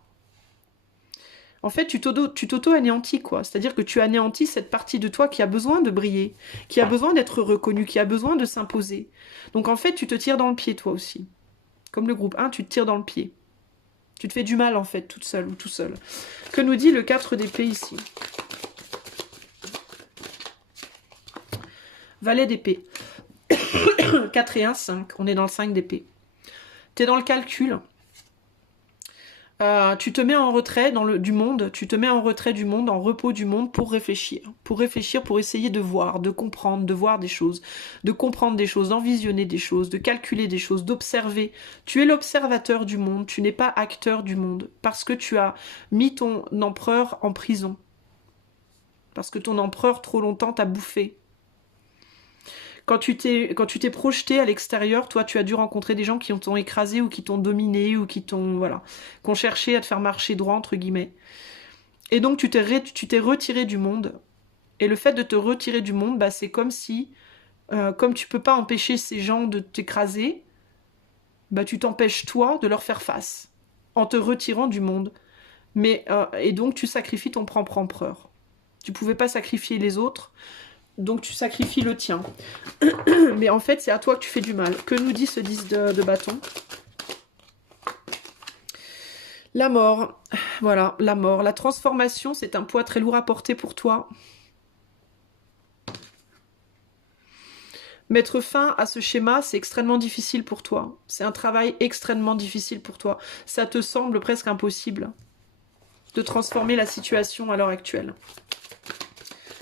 en fait, tu t'auto-anéantis, quoi. C'est-à-dire que tu anéantis cette partie de toi qui a besoin de briller, qui a besoin d'être reconnue, qui a besoin de s'imposer. Donc, en fait, tu te tires dans le pied, toi aussi. Comme le groupe 1, tu te tires dans le pied. Tu te fais du mal, en fait, toute seule ou tout seul. Que nous dit le 4 d'épée, ici? Valet d'épée. 4 et 1, 5. On est dans le 5 d'épée. T'es dans le calcul. Tu te mets en retrait du monde, tu te mets en retrait du monde, en repos du monde pour réfléchir, pour essayer de voir, de comprendre, de voir des choses, de comprendre des choses, d'envisionner des choses, de calculer des choses, d'observer. Tu es l'observateur du monde, tu n'es pas acteur du monde, parce que tu as mis ton empereur en prison, parce que ton empereur trop longtemps t'a bouffé. Quand tu t'es projeté à l'extérieur, toi, tu as dû rencontrer des gens qui t'ont écrasé ou qui t'ont dominé ou qui ont cherché à te faire marcher droit, entre guillemets. Et donc, tu t'es retiré du monde. Et le fait de te retirer du monde, bah, c'est comme si, comme tu peux pas empêcher ces gens de t'écraser, bah, tu t'empêches, toi, de leur faire face, en te retirant du monde. Mais, et donc tu sacrifies ton propre empereur. Tu pouvais pas sacrifier les autres, donc tu sacrifies le tien. Mais en fait, c'est à toi que tu fais du mal. Que nous dit ce 10 de bâton? La mort. Voilà, la mort. La transformation, c'est un poids très lourd à porter pour toi. Mettre fin à ce schéma, c'est extrêmement difficile pour toi. C'est un travail extrêmement difficile pour toi. Ça te semble presque impossible de transformer la situation à l'heure actuelle.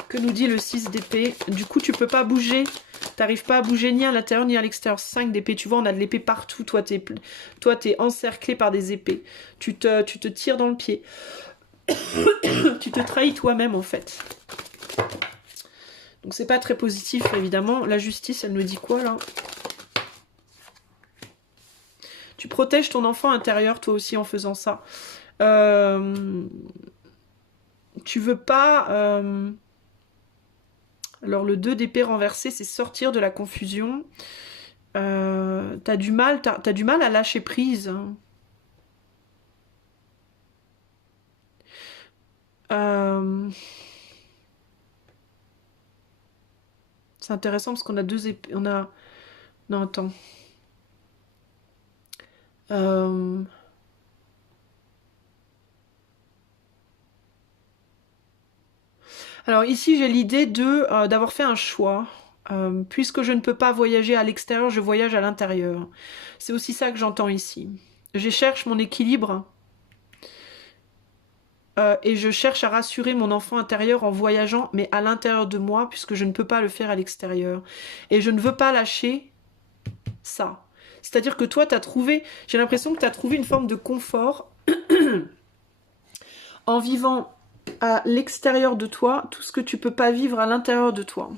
Que nous dit le 6 d'épée? Du coup, tu peux pas bouger. T'arrives pas à bouger ni à l'intérieur ni à l'extérieur. 5 d'épée, tu vois, on a de l'épée partout. Toi, t'es encerclé par des épées. Tu te tires dans le pied. Tu te trahis toi-même, en fait. Donc, c'est pas très positif, évidemment. La justice, elle nous dit quoi, là? Tu protèges ton enfant intérieur, toi aussi, en faisant ça. Tu veux pas... Alors, le 2 d'épée renversé, c'est sortir de la confusion. T'as du mal à lâcher prise. C'est intéressant parce qu'on a 2 épées. On a... Non, attends. Alors ici, j'ai l'idée d'avoir fait un choix. Puisque je ne peux pas voyager à l'extérieur, je voyage à l'intérieur. C'est aussi ça que j'entends ici. Je cherche mon équilibre et je cherche à rassurer mon enfant intérieur en voyageant, mais à l'intérieur de moi, puisque je ne peux pas le faire à l'extérieur. Et je ne veux pas lâcher ça. C'est-à-dire que toi, j'ai l'impression que tu as trouvé une forme de confort en vivant à l'extérieur de toi tout ce que tu peux pas vivre à l'intérieur de toi.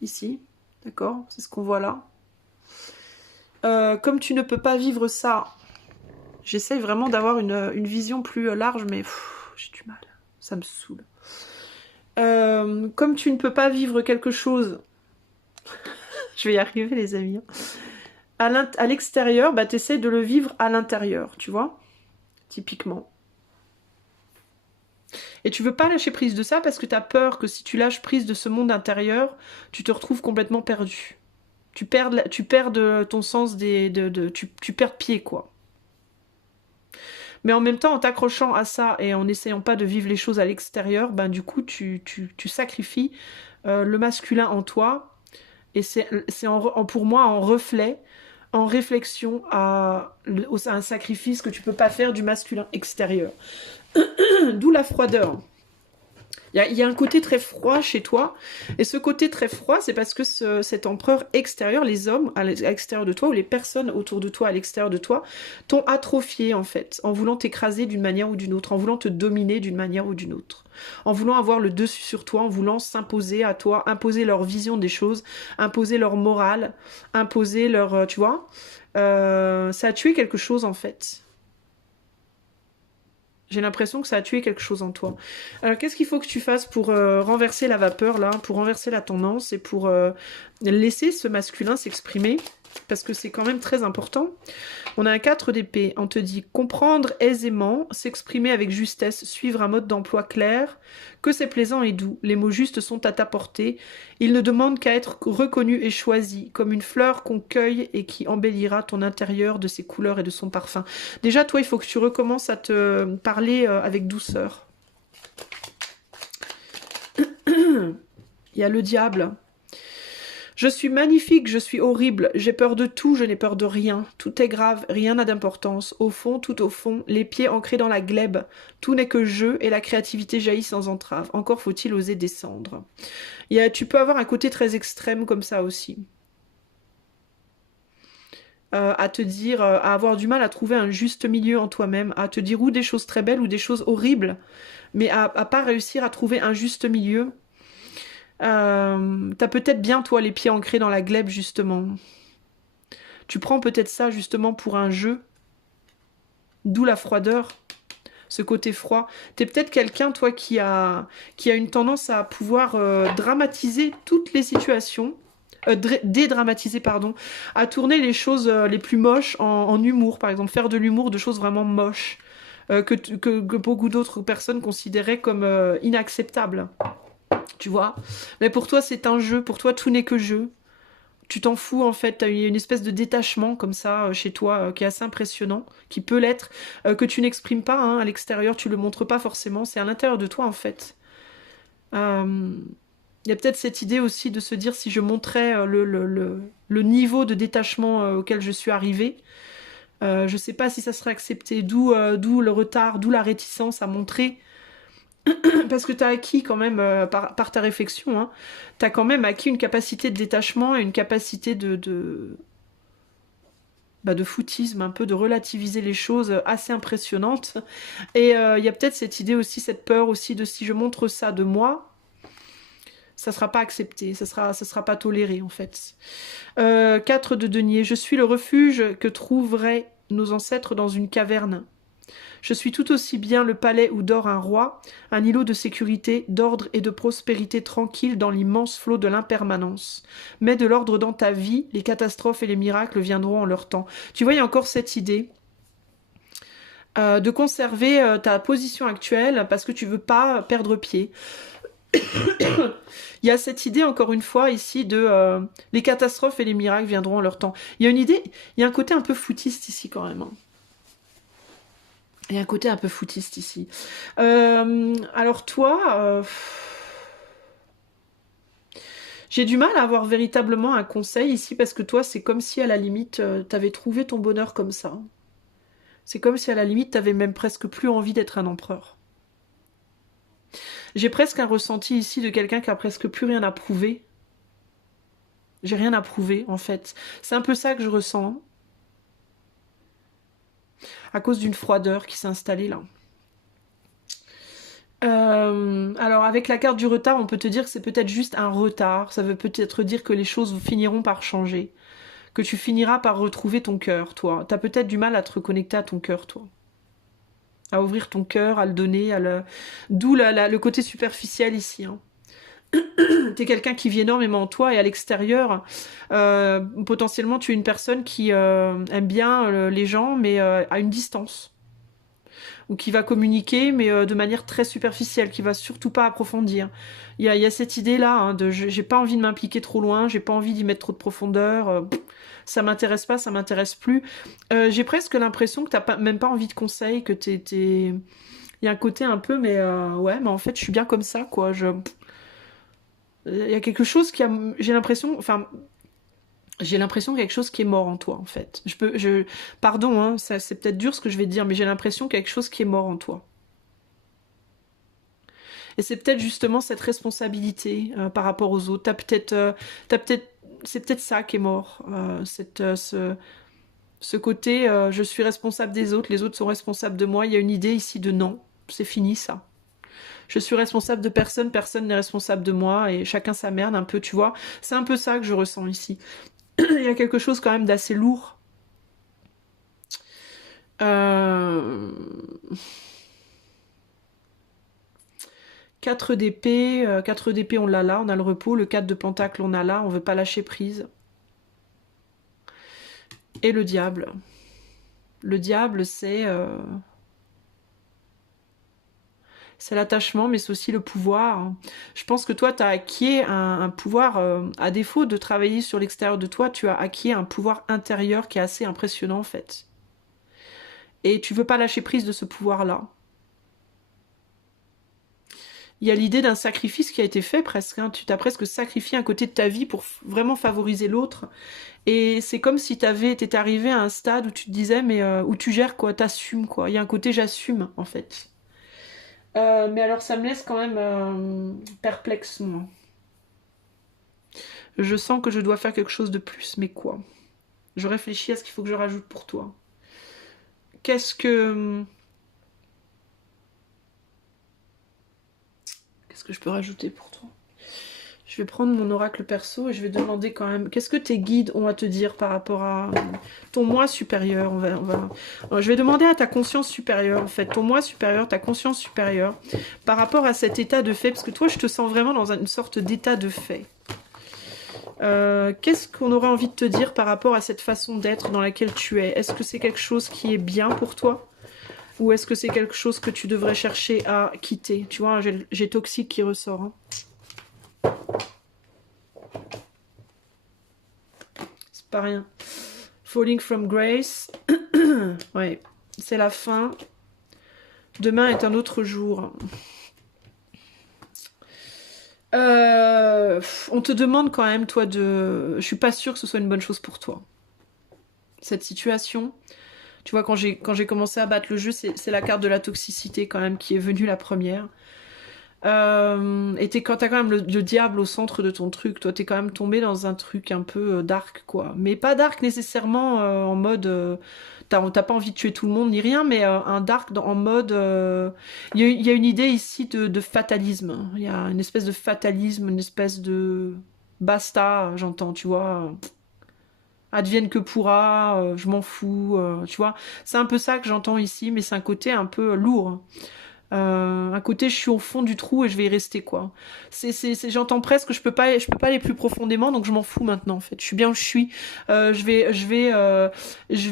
Ici, d'accord? C'est ce qu'on voit là. Comme tu ne peux pas vivre ça, j'essaye vraiment d'avoir une vision plus large, mais j'ai du mal, ça me saoule. Comme tu ne peux pas vivre quelque chose, je vais y arriver les amis, à l'extérieur, bah, tu essaies de le vivre à l'intérieur, tu vois, typiquement. Et tu veux pas lâcher prise de ça parce que tu as peur que si tu lâches prise de ce monde intérieur, tu te retrouves complètement perdu. Tu perds ton sens tu perds pied, quoi. Mais en même temps, en t'accrochant à ça et en n'essayant pas de vivre les choses à l'extérieur, ben du coup, tu sacrifies le masculin en toi. Et c'est pour moi en reflet, en réflexion à un sacrifice que tu peux pas faire du masculin extérieur. D'où la froideur. Il y a un côté très froid chez toi, et ce côté très froid, c'est parce que cet empereur extérieur, les hommes à l'extérieur de toi, ou les personnes autour de toi à l'extérieur de toi, t'ont atrophié en fait, en voulant t'écraser d'une manière ou d'une autre, en voulant te dominer d'une manière ou d'une autre, en voulant avoir le dessus sur toi, en voulant s'imposer à toi, imposer leur vision des choses, imposer leur morale, imposer leur... tu vois, ça a tué quelque chose en fait. J'ai l'impression que ça a tué quelque chose en toi. Alors, qu'est-ce qu'il faut que tu fasses pour renverser la vapeur, là, pour renverser la tendance et pour laisser ce masculin s'exprimer? Parce que c'est quand même très important. On a un 4 d'épée. On te dit comprendre aisément, s'exprimer avec justesse, suivre un mode d'emploi clair, que c'est plaisant et doux. Les mots justes sont à ta portée. Ils ne demandent qu'à être reconnus et choisis, comme une fleur qu'on cueille et qui embellira ton intérieur de ses couleurs et de son parfum. Déjà, toi, il faut que tu recommences à te parler avec douceur. Il y a le diable. Je suis magnifique, je suis horrible, j'ai peur de tout, je n'ai peur de rien. Tout est grave, rien n'a d'importance. Au fond, tout au fond, les pieds ancrés dans la glèbe. Tout n'est que jeu et la créativité jaillit sans entrave. Encore faut-il oser descendre. Tu peux avoir un côté très extrême comme ça aussi. À te dire, à avoir du mal à trouver un juste milieu en toi-même, à te dire ou des choses très belles ou des choses horribles, mais à pas réussir à trouver un juste milieu. T'as peut-être bien, toi, les pieds ancrés dans la glèbe, justement. Tu prends peut-être ça, justement, pour un jeu. D'où la froideur, ce côté froid. T'es peut-être quelqu'un, toi, qui a une tendance à pouvoir dramatiser toutes les situations, dédramatiser, pardon, à tourner les choses les plus moches en humour, par exemple. Faire de l'humour de choses vraiment moches. que beaucoup d'autres personnes considéraient comme inacceptable. Tu vois? Mais pour toi, c'est un jeu. Pour toi, tout n'est que jeu. Tu t'en fous en fait, tu as une espèce de détachement comme ça chez toi qui est assez impressionnant, qui peut l'être, que tu n'exprimes pas hein, à l'extérieur, tu le montres pas forcément, c'est à l'intérieur de toi en fait. Il y a peut-être cette idée aussi de se dire si je montrais le niveau de détachement auquel je suis arrivée, je sais pas si ça serait accepté, d'où le retard, d'où la réticence à montrer. Parce que tu as acquis quand même, par ta réflexion, hein, tu as quand même acquis une capacité de détachement et une capacité de foutisme, un peu de relativiser les choses assez impressionnante. Et il y a peut-être cette idée aussi, cette peur aussi de si je montre ça de moi, ça sera pas accepté, ça sera pas toléré en fait. 4 de denier, je suis le refuge que trouveraient nos ancêtres dans une caverne. Je suis tout aussi bien le palais où dort un roi, un îlot de sécurité, d'ordre et de prospérité tranquille dans l'immense flot de l'impermanence. Mais de l'ordre dans ta vie, les catastrophes et les miracles viendront en leur temps. Tu vois, il y a encore cette idée de conserver ta position actuelle parce que tu veux pas perdre pied. Il y a cette idée, encore une fois, ici, de les catastrophes et les miracles viendront en leur temps. Il y a une idée, il y a un côté un peu foutiste ici quand même. Hein. Il y a un côté un peu foutiste ici. Alors toi, j'ai du mal à avoir véritablement un conseil ici parce que toi, c'est comme si à la limite, t'avais trouvé ton bonheur comme ça. C'est comme si à la limite, t'avais même presque plus envie d'être un empereur. J'ai presque un ressenti ici de quelqu'un qui a presque plus rien à prouver. J'ai rien à prouver, en fait. C'est un peu ça que je ressens. À cause d'une froideur qui s'est installée là. Alors avec la carte du retard, on peut te dire que c'est peut-être juste un retard. Ça veut peut-être dire que les choses finiront par changer. Que tu finiras par retrouver ton cœur, toi. T'as peut-être du mal à te reconnecter à ton cœur, toi. À ouvrir ton cœur, à le donner, d'où le côté superficiel ici. Hein. T'es quelqu'un qui vit énormément en toi et à l'extérieur, potentiellement tu es une personne qui aime bien les gens, mais à une distance. Ou qui va communiquer, mais de manière très superficielle, qui va surtout pas approfondir. Il y a cette idée-là, hein, de j'ai pas envie de m'impliquer trop loin, j'ai pas envie d'y mettre trop de profondeur, ça m'intéresse pas, ça m'intéresse plus. J'ai presque l'impression que même pas envie de conseils, que il y a un côté un peu, mais ouais, mais en fait, je suis bien comme ça, quoi. Il y a quelque chose qui a... J'ai l'impression... Enfin, j'ai l'impression qu'il y a quelque chose qui est mort en toi, en fait. Pardon, hein, c'est peut-être dur ce que je vais te dire, mais j'ai l'impression qu'il y a quelque chose qui est mort en toi. Et c'est peut-être justement cette responsabilité par rapport aux autres. C'est peut-être ça qui est mort. Ce côté, je suis responsable des autres, les autres sont responsables de moi. Il y a une idée ici de non, c'est fini ça. Je suis responsable de personne, personne n'est responsable de moi, et chacun sa merde un peu, tu vois. C'est un peu ça que je ressens ici. Il y a quelque chose quand même d'assez lourd. 4 d'épée, 4 d'épée on l'a là, on a le repos, le 4 de pentacle on a là, on veut pas lâcher prise. Et le diable. Le diable c'est l'attachement, mais c'est aussi le pouvoir. Je pense que toi, tu as acquis un pouvoir, à défaut de travailler sur l'extérieur de toi, tu as acquis un pouvoir intérieur qui est assez impressionnant en fait. Et tu veux pas lâcher prise de ce pouvoir-là. Il y a l'idée d'un sacrifice qui a été fait presque. Hein. Tu t'as presque sacrifié un côté de ta vie pour vraiment favoriser l'autre. Et c'est comme si t'étais arrivé à un stade où tu te disais, mais où tu gères quoi, t'assumes quoi. Il y a un côté j'assume en fait. Mais alors ça me laisse quand même perplexe, moi. Je sens que je dois faire quelque chose de plus, mais quoi? Je réfléchis à ce qu'il faut que je rajoute pour toi. Qu'est-ce que je peux rajouter pour toi? Je vais prendre mon oracle perso et je vais demander quand même, qu'est-ce que tes guides ont à te dire par rapport à ton moi supérieur. Je vais demander à ta conscience supérieure, en fait, ton moi supérieur, ta conscience supérieure, par rapport à cet état de fait, parce que toi, je te sens vraiment dans une sorte d'état de fait. Qu'est-ce qu'on aurait envie de te dire par rapport à cette façon d'être dans laquelle tu es? Est-ce que c'est quelque chose qui est bien pour toi? Ou est-ce que c'est quelque chose que tu devrais chercher à quitter? Tu vois, j'ai toxique qui ressort. Hein. C'est pas rien. Falling from grace. Ouais, c'est la fin. Demain est un autre jour. On te demande quand même, toi, de... Je suis pas sûre que ce soit une bonne chose pour toi. Cette situation. Tu vois, quand j'ai commencé à battre le jeu, c'est la carte de la toxicité quand même qui est venue la première. Et quand t'as quand même le diable au centre de ton truc, toi t'es quand même tombé dans un truc un peu dark, quoi. Mais pas dark nécessairement en mode... t'as pas envie de tuer tout le monde ni rien, mais un dark en mode... Il y a une idée ici de fatalisme. Il y a une espèce de fatalisme, une espèce de... Basta, j'entends, tu vois. Advienne que pourra, je m'en fous, tu vois. C'est un peu ça que j'entends ici, mais c'est un côté un peu lourd. Un côté, je suis au fond du trou et je vais y rester, quoi. J'entends presque, je peux pas aller plus profondément, donc je m'en fous maintenant, en fait. Je suis bien où je suis. Je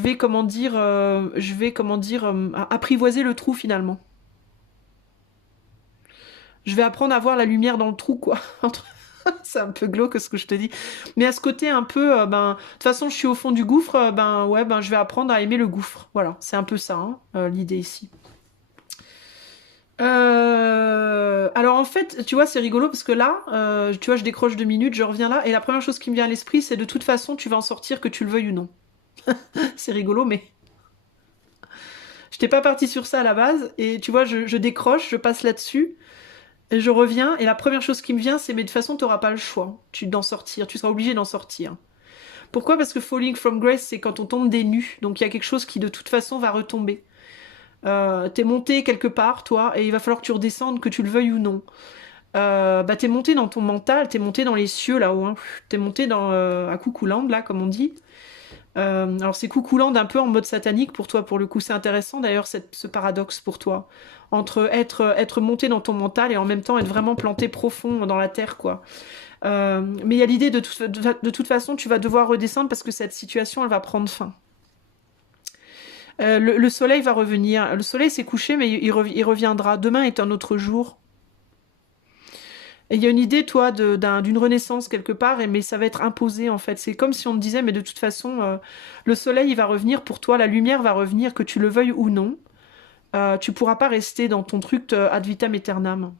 vais, comment dire, apprivoiser le trou finalement. Je vais apprendre à voir la lumière dans le trou, quoi. C'est un peu glauque ce que je te dis. Mais à ce côté un peu, de toute façon, je suis au fond du gouffre, je vais apprendre à aimer le gouffre. Voilà, c'est un peu ça, hein, l'idée ici. Alors en fait, tu vois, c'est rigolo parce que là, tu vois, je décroche 2 minutes, je reviens là, et la première chose qui me vient à l'esprit, c'est de toute façon, tu vas en sortir que tu le veuilles ou non. C'est rigolo, mais je t'ai pas parti sur ça à la base, et tu vois, je décroche, je passe là-dessus, et je reviens, et la première chose qui me vient, c'est mais de toute façon, t'auras pas le choix d'en sortir, tu seras obligé d'en sortir. Pourquoi? Parce que falling from grace, c'est quand on tombe des nues, donc il y a quelque chose qui de toute façon va retomber. T'es monté quelque part, toi, et il va falloir que tu redescendes, que tu le veuilles ou non. T'es monté dans ton mental, t'es monté dans les cieux là-haut, hein. T'es monté à Coucouland, là, comme on dit. Alors c'est Coucouland un peu en mode satanique pour toi, pour le coup, c'est intéressant d'ailleurs ce paradoxe pour toi, entre être monté dans ton mental et en même temps être vraiment planté profond dans la terre, quoi. Mais il y a l'idée de toute façon, tu vas devoir redescendre parce que cette situation, elle va prendre fin. Le soleil va revenir. Le soleil s'est couché, mais il reviendra. Demain est un autre jour. Et il y a une idée, toi, d'une renaissance quelque part, mais ça va être imposé, en fait. C'est comme si on te disait, mais de toute façon, le soleil, il va revenir pour toi, la lumière va revenir, que tu le veuilles ou non. Tu pourras pas rester dans ton truc ad vitam aeternam.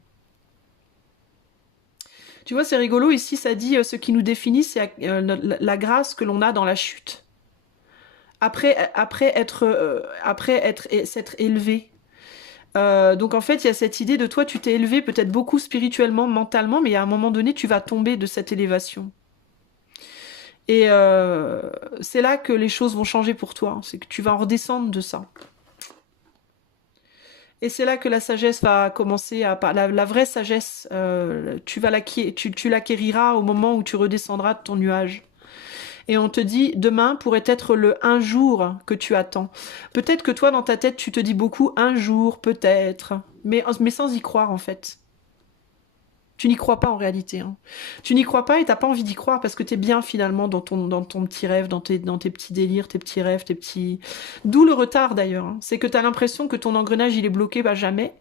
Tu vois, c'est rigolo, ici, ça dit, ce qui nous définit, c'est la grâce que l'on a dans la chute. S'être élevé. Donc en fait, il y a cette idée de toi, tu t'es élevé peut-être beaucoup spirituellement, mentalement, mais à un moment donné, tu vas tomber de cette élévation. Et c'est là que les choses vont changer pour toi. C'est que tu vas en redescendre de ça. Et c'est là que la sagesse va commencer à... La vraie sagesse, tu l'acquériras au moment où tu redescendras de ton nuage. Et on te dit, demain pourrait être le un jour que tu attends. Peut-être que toi, dans ta tête, tu te dis beaucoup un jour, peut-être. Mais sans y croire, en fait. Tu n'y crois pas en réalité. Hein. Tu n'y crois pas et t'as pas envie d'y croire parce que t'es bien finalement dans ton petit rêve, dans tes petits délires, tes petits rêves, tes petits... D'où le retard d'ailleurs. Hein. C'est que t'as l'impression que ton engrenage il est bloqué, bah jamais.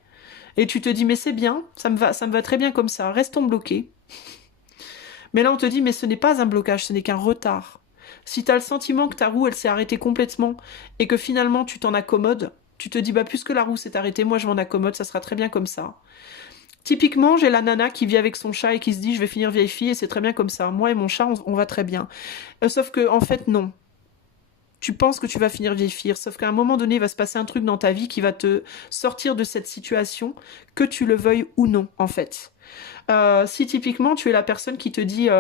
Et tu te dis mais c'est bien, ça me va très bien comme ça, restons bloqués. Mais là on te dit mais ce n'est pas un blocage, ce n'est qu'un retard. Si t'as le sentiment que ta roue elle s'est arrêtée complètement et que finalement tu t'en accommodes, tu te dis bah puisque la roue s'est arrêtée, moi je m'en accommode, ça sera très bien comme ça. Typiquement, j'ai la nana qui vit avec son chat et qui se dit je vais finir vieille fille et c'est très bien comme ça. Moi et mon chat, on va très bien. Sauf que, en fait, non. Tu penses que tu vas finir vieille fille, sauf qu'à un moment donné, il va se passer un truc dans ta vie qui va te sortir de cette situation, que tu le veuilles ou non, en fait. Si typiquement tu es la personne qui te dit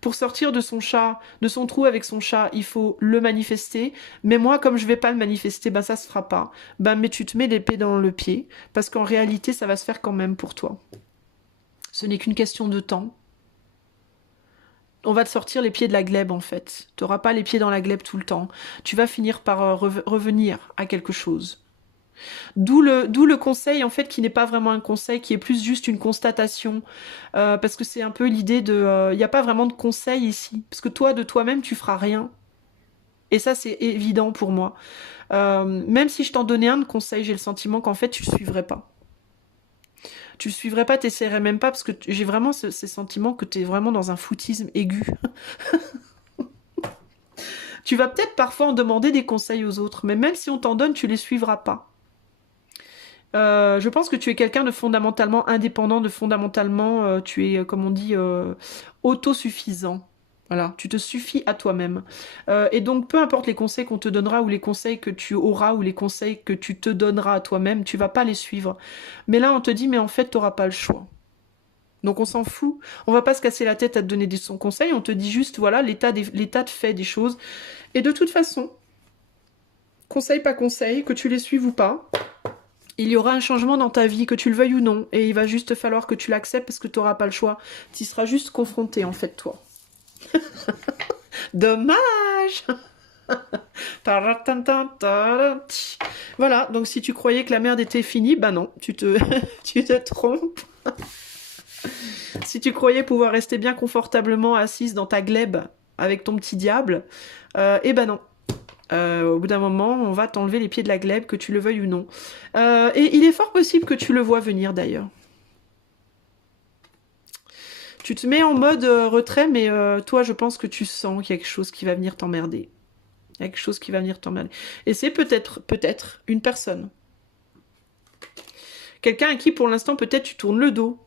pour sortir de son chat, de son trou avec son chat, il faut le manifester, mais moi comme je vais pas le manifester, ben ça se fera pas. Ben mais tu te mets l'épée dans le pied, parce qu'en réalité ça va se faire quand même pour toi. Ce n'est qu'une question de temps. On va te sortir les pieds de la glèbe en fait. Tu n'auras pas les pieds dans la glèbe tout le temps. Tu vas finir par revenir à quelque chose. D'où le conseil, en fait, qui n'est pas vraiment un conseil, qui est plus juste une constatation. Parce que c'est un peu l'idée de... Il n'y a pas vraiment de conseil ici. Parce que toi, de toi-même, tu feras rien. Et ça, c'est évident pour moi. Même si je t'en donnais un de conseil, j'ai le sentiment qu'en fait, tu le suivrais pas. Tu le suivrais pas, t'essaierais même pas, parce que j'ai vraiment ces sentiments que t'es vraiment dans un foutisme aigu. Tu vas peut-être parfois en demander des conseils aux autres, mais même si on t'en donne, tu les suivras pas. Je pense que tu es quelqu'un de fondamentalement indépendant, de fondamentalement, tu es, comme on dit, autosuffisant. Voilà, tu te suffis à toi-même. Et donc, peu importe les conseils qu'on te donnera ou les conseils que tu auras ou les conseils que tu te donneras à toi-même, tu vas pas les suivre. Mais là, on te dit, mais en fait, tu n'auras pas le choix. Donc, on s'en fout. On va pas se casser la tête à te donner des conseils. On te dit juste, voilà, l'état de fait des choses. Et de toute façon, conseil pas conseil, que tu les suives ou pas, il y aura un changement dans ta vie, que tu le veuilles ou non, et il va juste falloir que tu l'acceptes parce que tu n'auras pas le choix. Tu seras juste confronté, en fait, toi. Dommage. Voilà, donc si tu croyais que la merde était finie, bah non, tu te trompes. Si tu croyais pouvoir rester bien confortablement assise dans ta glèbe avec ton petit diable, eh ben non. Au bout d'un moment, on va t'enlever les pieds de la glèbe, que tu le veuilles ou non. Et il est fort possible que tu le vois venir d'ailleurs. Tu te mets en mode retrait, mais toi, je pense que tu sens qu'il y a quelque chose qui va venir t'emmerder. Il y a quelque chose qui va venir t'emmerder. Et c'est peut-être une personne. Quelqu'un à qui, pour l'instant, peut-être tu tournes le dos.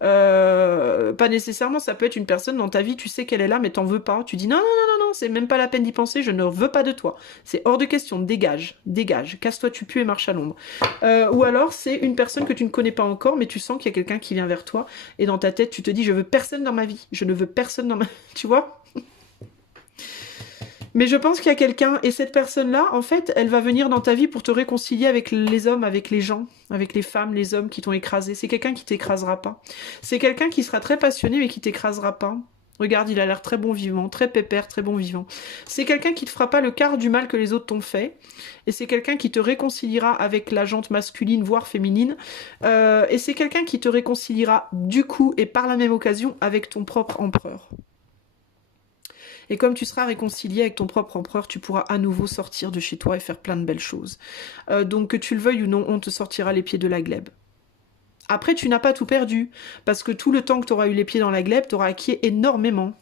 Pas nécessairement, ça peut être une personne dans ta vie, tu sais qu'elle est là, mais t'en veux pas. Tu dis non, non, non, non, non, c'est même pas la peine d'y penser, je ne veux pas de toi. C'est hors de question, dégage, dégage, casse-toi, tu pues et marche à l'ombre. Ou alors, c'est une personne que tu ne connais pas encore, mais tu sens qu'il y a quelqu'un qui vient vers toi, et dans ta tête, tu te dis, je veux personne dans ma vie, je ne veux personne dans ma... Tu vois? Mais je pense qu'il y a quelqu'un, et cette personne-là, en fait, elle va venir dans ta vie pour te réconcilier avec les hommes, avec les gens, avec les femmes, les hommes qui t'ont écrasé. C'est quelqu'un qui t'écrasera pas. C'est quelqu'un qui sera très passionné, mais qui t'écrasera pas. Regarde, il a l'air très bon vivant, très pépère, très bon vivant. C'est quelqu'un qui te fera pas le quart du mal que les autres t'ont fait. Et c'est quelqu'un qui te réconciliera avec la jante masculine, voire féminine. Et c'est quelqu'un qui te réconciliera du coup, et par la même occasion, avec ton propre empereur. Et comme tu seras réconcilié avec ton propre empereur, tu pourras à nouveau sortir de chez toi et faire plein de belles choses. Donc que tu le veuilles ou non, on te sortira les pieds de la glèbe. Après, tu n'as pas tout perdu, parce que tout le temps que tu auras eu les pieds dans la glèbe, tu auras acquis énormément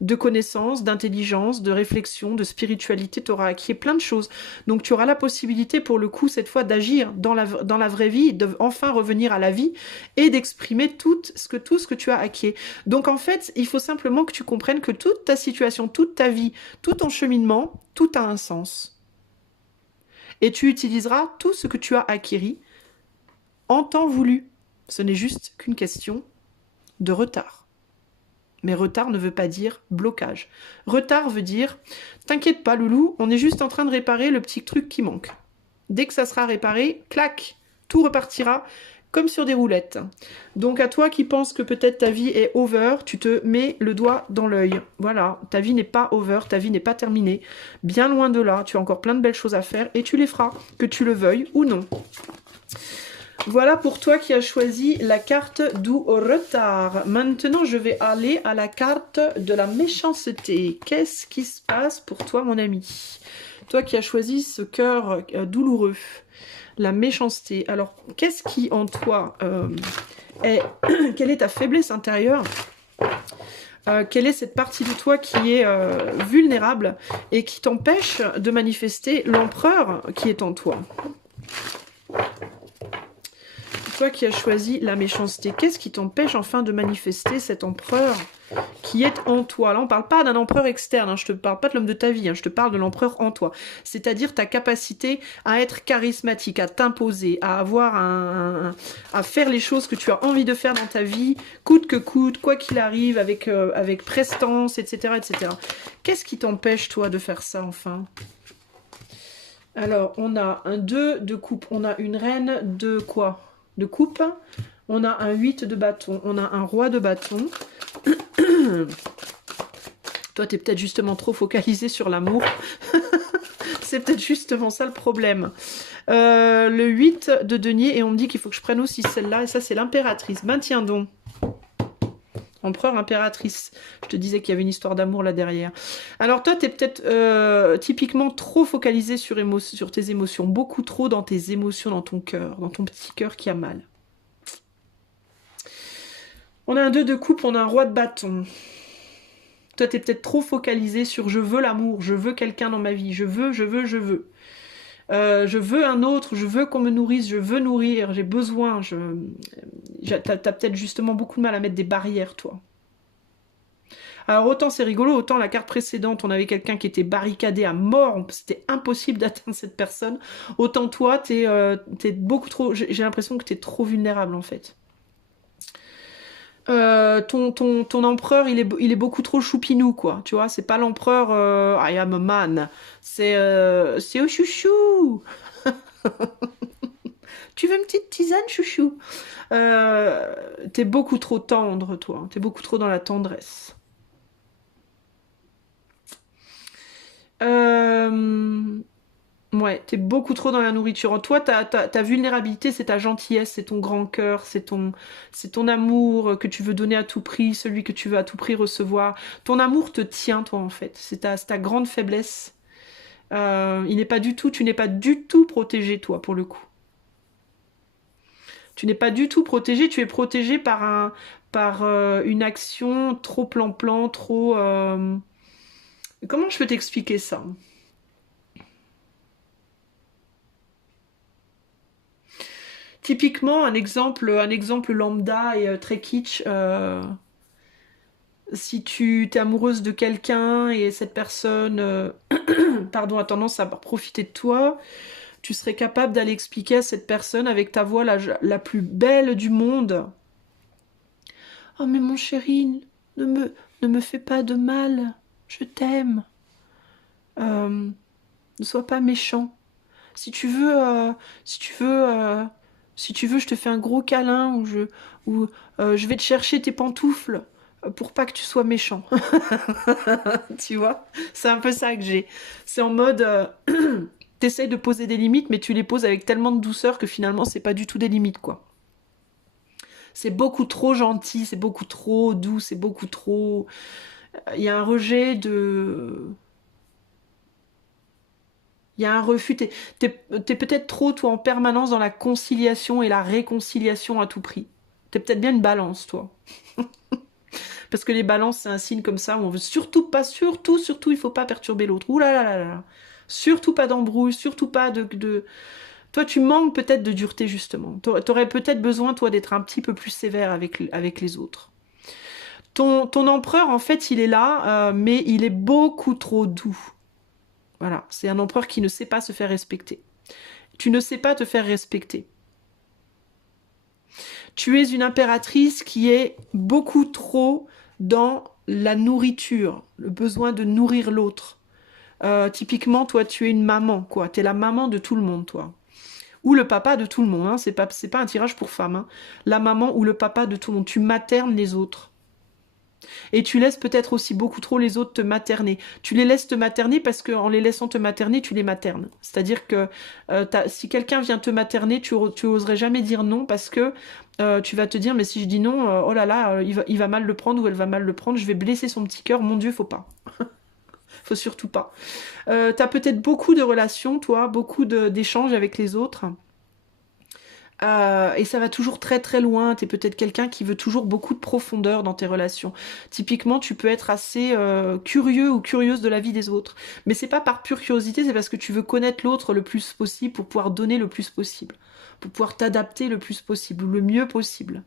de connaissances, d'intelligence, de réflexion, de spiritualité, tu auras acquis plein de choses. Donc tu auras la possibilité pour le coup cette fois d'agir dans la vraie vie, de enfin revenir à la vie et d'exprimer tout ce que tu as acquis. Donc en fait, il faut simplement que tu comprennes que toute ta situation, toute ta vie, tout ton cheminement, tout a un sens. Et tu utiliseras tout ce que tu as acquis en temps voulu. Ce n'est juste qu'une question de retard. Mais retard ne veut pas dire blocage. Retard veut dire, t'inquiète pas loulou, on est juste en train de réparer le petit truc qui manque. Dès que ça sera réparé, clac, tout repartira comme sur des roulettes. Donc à toi qui penses que peut-être ta vie est over, tu te mets le doigt dans l'œil. Voilà, ta vie n'est pas over, ta vie n'est pas terminée. Bien loin de là, tu as encore plein de belles choses à faire et tu les feras, que tu le veuilles ou non. Voilà pour toi qui as choisi la carte du retard. Maintenant, je vais aller à la carte de la méchanceté. Qu'est-ce qui se passe pour toi, mon ami? Toi qui as choisi ce cœur douloureux, la méchanceté. Alors, qu'est-ce qui en toi est... Quelle est ta faiblesse intérieure? Quelle est cette partie de toi qui est vulnérable et qui t'empêche de manifester l'empereur qui est en toi? Toi qui as choisi la méchanceté, qu'est-ce qui t'empêche enfin de manifester cet empereur qui est en toi? Là, on ne parle pas d'un empereur externe, hein, je ne te parle pas de l'homme de ta vie, hein, je te parle de l'empereur en toi. C'est-à-dire ta capacité à être charismatique, à t'imposer, à avoir à faire les choses que tu as envie de faire dans ta vie, coûte que coûte, quoi qu'il arrive, avec prestance, etc. etc. Qu'est-ce qui t'empêche, toi, de faire ça, enfin? Alors, on a un 2 de coupe, on a une reine de quoi? De coupe, on a un 8 de bâton, on a un roi de bâton. Toi, tu es peut-être justement trop focalisé sur l'amour. C'est peut-être justement ça le problème. Le 8 de denier, et on me dit qu'il faut que je prenne aussi celle-là, et ça c'est l'impératrice. Ben tiens donc. Empereur, impératrice. Je te disais qu'il y avait une histoire d'amour là derrière. Alors toi, tu es peut-être typiquement trop focalisé sur tes émotions. Beaucoup trop dans tes émotions, dans ton cœur, dans ton petit cœur qui a mal. On a un 2 de coupe, on a un roi de bâton. Toi, tu es peut-être trop focalisé sur je veux l'amour, je veux quelqu'un dans ma vie, je veux. Je veux un autre, je veux qu'on me nourrisse, je veux nourrir, j'ai besoin. T'as peut-être justement beaucoup de mal à mettre des barrières, toi. Alors autant c'est rigolo, autant la carte précédente, on avait quelqu'un qui était barricadé à mort, c'était impossible d'atteindre cette personne. Autant toi, t'es beaucoup trop... J'ai l'impression que t'es trop vulnérable, en fait. Ton empereur, il est beaucoup trop choupinou, quoi. Tu vois, c'est pas l'empereur I am a man. C'est au chouchou. Tu veux une petite tisane, chouchou? T'es beaucoup trop tendre, toi. T'es beaucoup trop dans la tendresse. Ouais, t'es beaucoup trop dans la nourriture. En toi, ta vulnérabilité, c'est ta gentillesse, c'est ton grand cœur, c'est ton amour que tu veux donner à tout prix, celui que tu veux à tout prix recevoir. Ton amour te tient, toi, en fait. C'est ta grande faiblesse. Tu n'es pas du tout protégé, toi, pour le coup. Tu n'es pas du tout protégé, tu es protégé par une action trop plan-plan, trop... Comment je peux t'expliquer ça? Typiquement, un exemple lambda et très kitsch, si tu t'es amoureuse de quelqu'un et cette personne pardon, a tendance à profiter de toi, tu serais capable d'aller expliquer à cette personne avec ta voix la plus belle du monde. Oh mais mon chéri, ne me fais pas de mal, je t'aime. Ne sois pas méchant. Si tu veux, si tu veux, si tu veux, je te fais un gros câlin ou je vais te chercher tes pantoufles pour pas que tu sois méchant. Tu vois? C'est un peu ça que j'ai. C'est en mode, t'essayes de poser des limites, mais tu les poses avec tellement de douceur que finalement, c'est pas du tout des limites, quoi. C'est beaucoup trop gentil, c'est beaucoup trop doux, c'est beaucoup trop... Il y a un rejet de... Il y a un refus. T'es peut-être trop, toi, en permanence dans la conciliation et la réconciliation à tout prix. T'es peut-être bien une balance, toi. Parce que les balances, c'est un signe comme ça où on veut surtout, il faut pas perturber l'autre. Ouh là là là là. Surtout pas d'embrouille, surtout pas de... Toi, tu manques peut-être de dureté, justement. T'aurais peut-être besoin, toi, d'être un petit peu plus sévère avec les autres. Ton empereur, en fait, il est là, mais il est beaucoup trop doux. Voilà, c'est un empereur qui ne sait pas se faire respecter. Tu ne sais pas te faire respecter. Tu es une impératrice qui est beaucoup trop dans la nourriture, le besoin de nourrir l'autre. Typiquement, toi, tu es une maman, quoi. Tu es la maman de tout le monde, toi. Ou le papa de tout le monde, hein. C'est pas un tirage pour femmes, hein. La maman ou le papa de tout le monde. Tu maternes les autres. Et tu laisses peut-être aussi beaucoup trop les autres te materner. Tu les laisses te materner parce qu'en les laissant te materner, tu les maternes. C'est-à-dire que si quelqu'un vient te materner, tu oserais jamais dire non parce que tu vas te dire, mais si je dis non, oh là là, il va mal le prendre ou elle va mal le prendre, je vais blesser son petit cœur, mon Dieu, faut pas. Faut surtout pas. T'as peut-être beaucoup de relations, toi, beaucoup d'échanges avec les autres. Et ça va toujours très très loin. T'es peut-être quelqu'un qui veut toujours beaucoup de profondeur dans tes relations. Typiquement, tu peux être assez curieux ou curieuse de la vie des autres. Mais c'est pas par pure curiosité, c'est parce que tu veux connaître l'autre le plus possible pour pouvoir donner le plus possible. Pour pouvoir t'adapter le plus possible ou le mieux possible.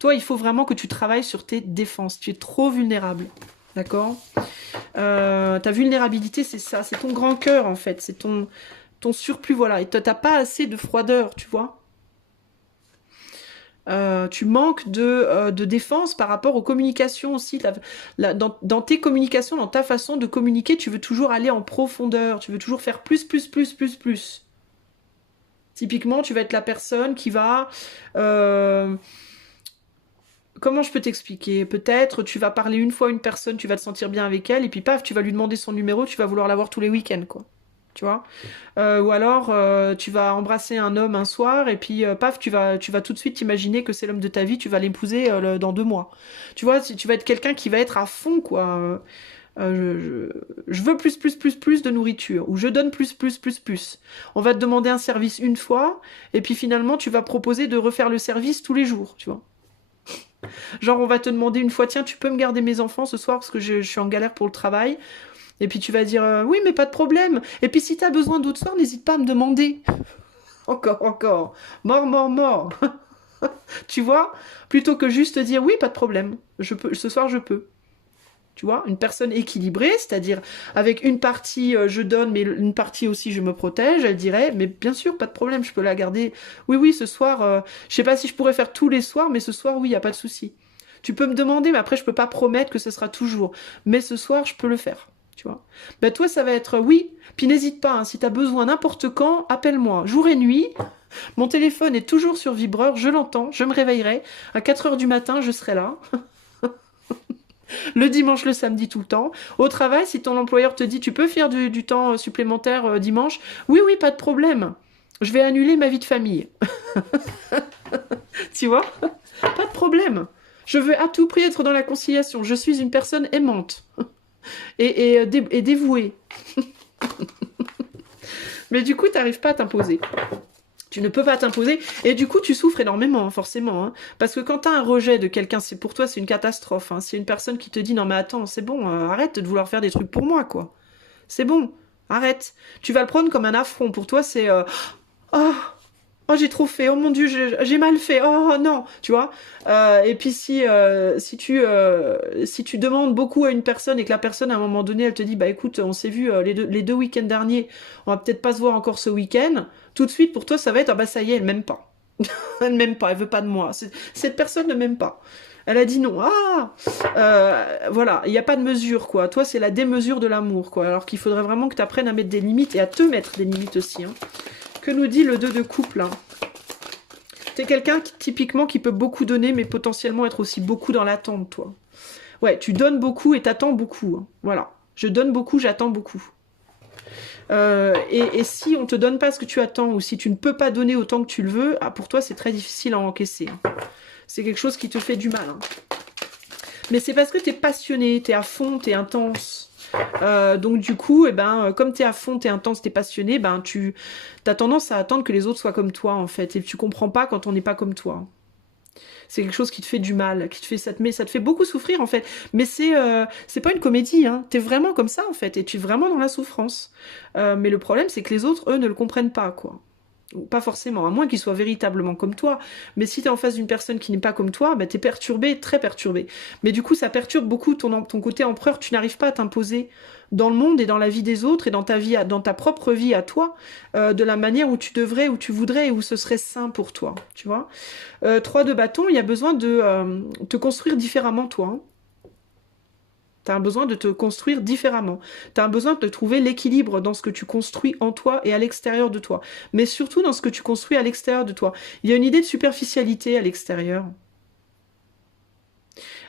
Toi, il faut vraiment que tu travailles sur tes défenses. Tu es trop vulnérable. D'accord? Ta vulnérabilité, c'est ça. C'est ton grand cœur, en fait. C'est ton surplus, voilà. Et t'as pas assez de froideur, tu vois. Tu manques de défense par rapport aux communications aussi. Dans tes communications, dans ta façon de communiquer, tu veux toujours aller en profondeur. Tu veux toujours faire plus, plus, plus, plus, plus. Typiquement, tu vas être la personne qui va... comment je peux t'expliquer? Peut-être tu vas parler une fois à une personne, tu vas te sentir bien avec elle, et puis paf, tu vas lui demander son numéro, tu vas vouloir l'avoir tous les week-ends, quoi. tu vois. Ou alors, tu vas embrasser un homme un soir, et puis, paf, tu vas tout de suite imaginer que c'est l'homme de ta vie, tu vas l'épouser dans 2 mois. Tu vois, tu vas être quelqu'un qui va être à fond, quoi. Je veux plus de nourriture, ou je donne plus. On va te demander un service une fois, et puis finalement, tu vas proposer de refaire le service tous les jours, tu vois. Genre, on va te demander une fois, tiens, tu peux me garder mes enfants ce soir parce que je suis en galère pour le travail. Et puis tu vas dire, oui, mais pas de problème. Et puis si t'as besoin d'autres soirs, n'hésite pas à me demander. Encore. Mort. Tu vois? Plutôt que juste dire, oui, pas de problème. Ce soir, je peux. Tu vois, une personne équilibrée, c'est-à-dire avec une partie je donne, mais une partie aussi je me protège, elle dirait, mais bien sûr, pas de problème, je peux la garder. Oui, ce soir, je sais pas si je pourrais faire tous les soirs, mais ce soir, oui, il n'y a pas de souci. Tu peux me demander, mais après, je peux pas promettre que ce sera toujours. Mais ce soir, je peux le faire. Tu vois. Ben toi, ça va être oui. Puis n'hésite pas, hein, si tu as besoin n'importe quand, appelle-moi. Jour et nuit, mon téléphone est toujours sur vibreur, je l'entends, je me réveillerai. À 4 heures du matin, je serai là. Le dimanche, le samedi, tout le temps. Au travail, si ton employeur te dit tu peux faire du temps supplémentaire dimanche, oui, pas de problème. Je vais annuler ma vie de famille. Tu vois? Pas de problème. Je veux à tout prix être dans la conciliation. Je suis une personne aimante et dévouée. Mais du coup, tu n'arrives pas à t'imposer. Tu ne peux pas t'imposer. Et du coup, tu souffres énormément, hein, forcément. Hein. Parce que quand tu as un rejet de quelqu'un, pour toi, c'est une catastrophe. Hein. C'est une personne qui te dit, non mais attends, c'est bon, arrête de vouloir faire des trucs pour moi, quoi. C'est bon, arrête. Tu vas le prendre comme un affront. Pour toi, c'est... oh, j'ai trop fait. Oh mon Dieu, j'ai mal fait. Oh non, tu vois. Et puis si tu demandes beaucoup à une personne et que la personne, à un moment donné, elle te dit, bah écoute, on s'est vu les deux week-ends derniers, on va peut-être pas se voir encore ce week-end. Tout de suite, pour toi, ça va être, ah bah ça y est, elle m'aime pas. Elle m'aime pas, elle veut pas de moi. Cette personne ne m'aime pas. Elle a dit non. Voilà, il n'y a pas de mesure, quoi. Toi, c'est la démesure de l'amour, quoi. Alors qu'il faudrait vraiment que tu apprennes à mettre des limites et à te mettre des limites aussi. Hein. Que nous dit le 2 de couple hein. T'es quelqu'un typiquement qui peut beaucoup donner, mais potentiellement être aussi beaucoup dans l'attente, toi. Ouais, tu donnes beaucoup et t'attends beaucoup. Hein. Voilà. Je donne beaucoup, j'attends beaucoup. Et si on te donne pas ce que tu attends, ou si tu ne peux pas donner autant que tu le veux, pour toi, c'est très difficile à encaisser. Hein. C'est quelque chose qui te fait du mal. Hein. Mais c'est parce que t'es passionné, t'es à fond, t'es intense. Donc du coup, comme t'es à fond, t'es intense, t'es passionné, tu as tendance à attendre que les autres soient comme toi en fait, et tu comprends pas quand on n'est pas comme toi. C'est quelque chose qui te fait du mal, ça te fait beaucoup souffrir en fait. Mais c'est pas une comédie, hein. T'es vraiment comme ça en fait, et tu es vraiment dans la souffrance. Mais le problème, c'est que les autres, eux, ne le comprennent pas quoi. Ou pas forcément, à moins qu'ils soient véritablement comme toi. Mais si tu es en face d'une personne qui n'est pas comme toi, tu es perturbé, très perturbé. Mais du coup, ça perturbe beaucoup ton côté empereur. Tu n'arrives pas à t'imposer dans le monde et dans la vie des autres et dans ta propre vie à toi, de la manière où tu devrais, où tu voudrais et où ce serait sain pour toi. Tu vois 3 de bâton, il y a besoin de te construire différemment, toi. Hein. Tu as un besoin de te construire différemment. Tu as un besoin de trouver l'équilibre dans ce que tu construis en toi et à l'extérieur de toi. Mais surtout dans ce que tu construis à l'extérieur de toi. Il y a une idée de superficialité à l'extérieur.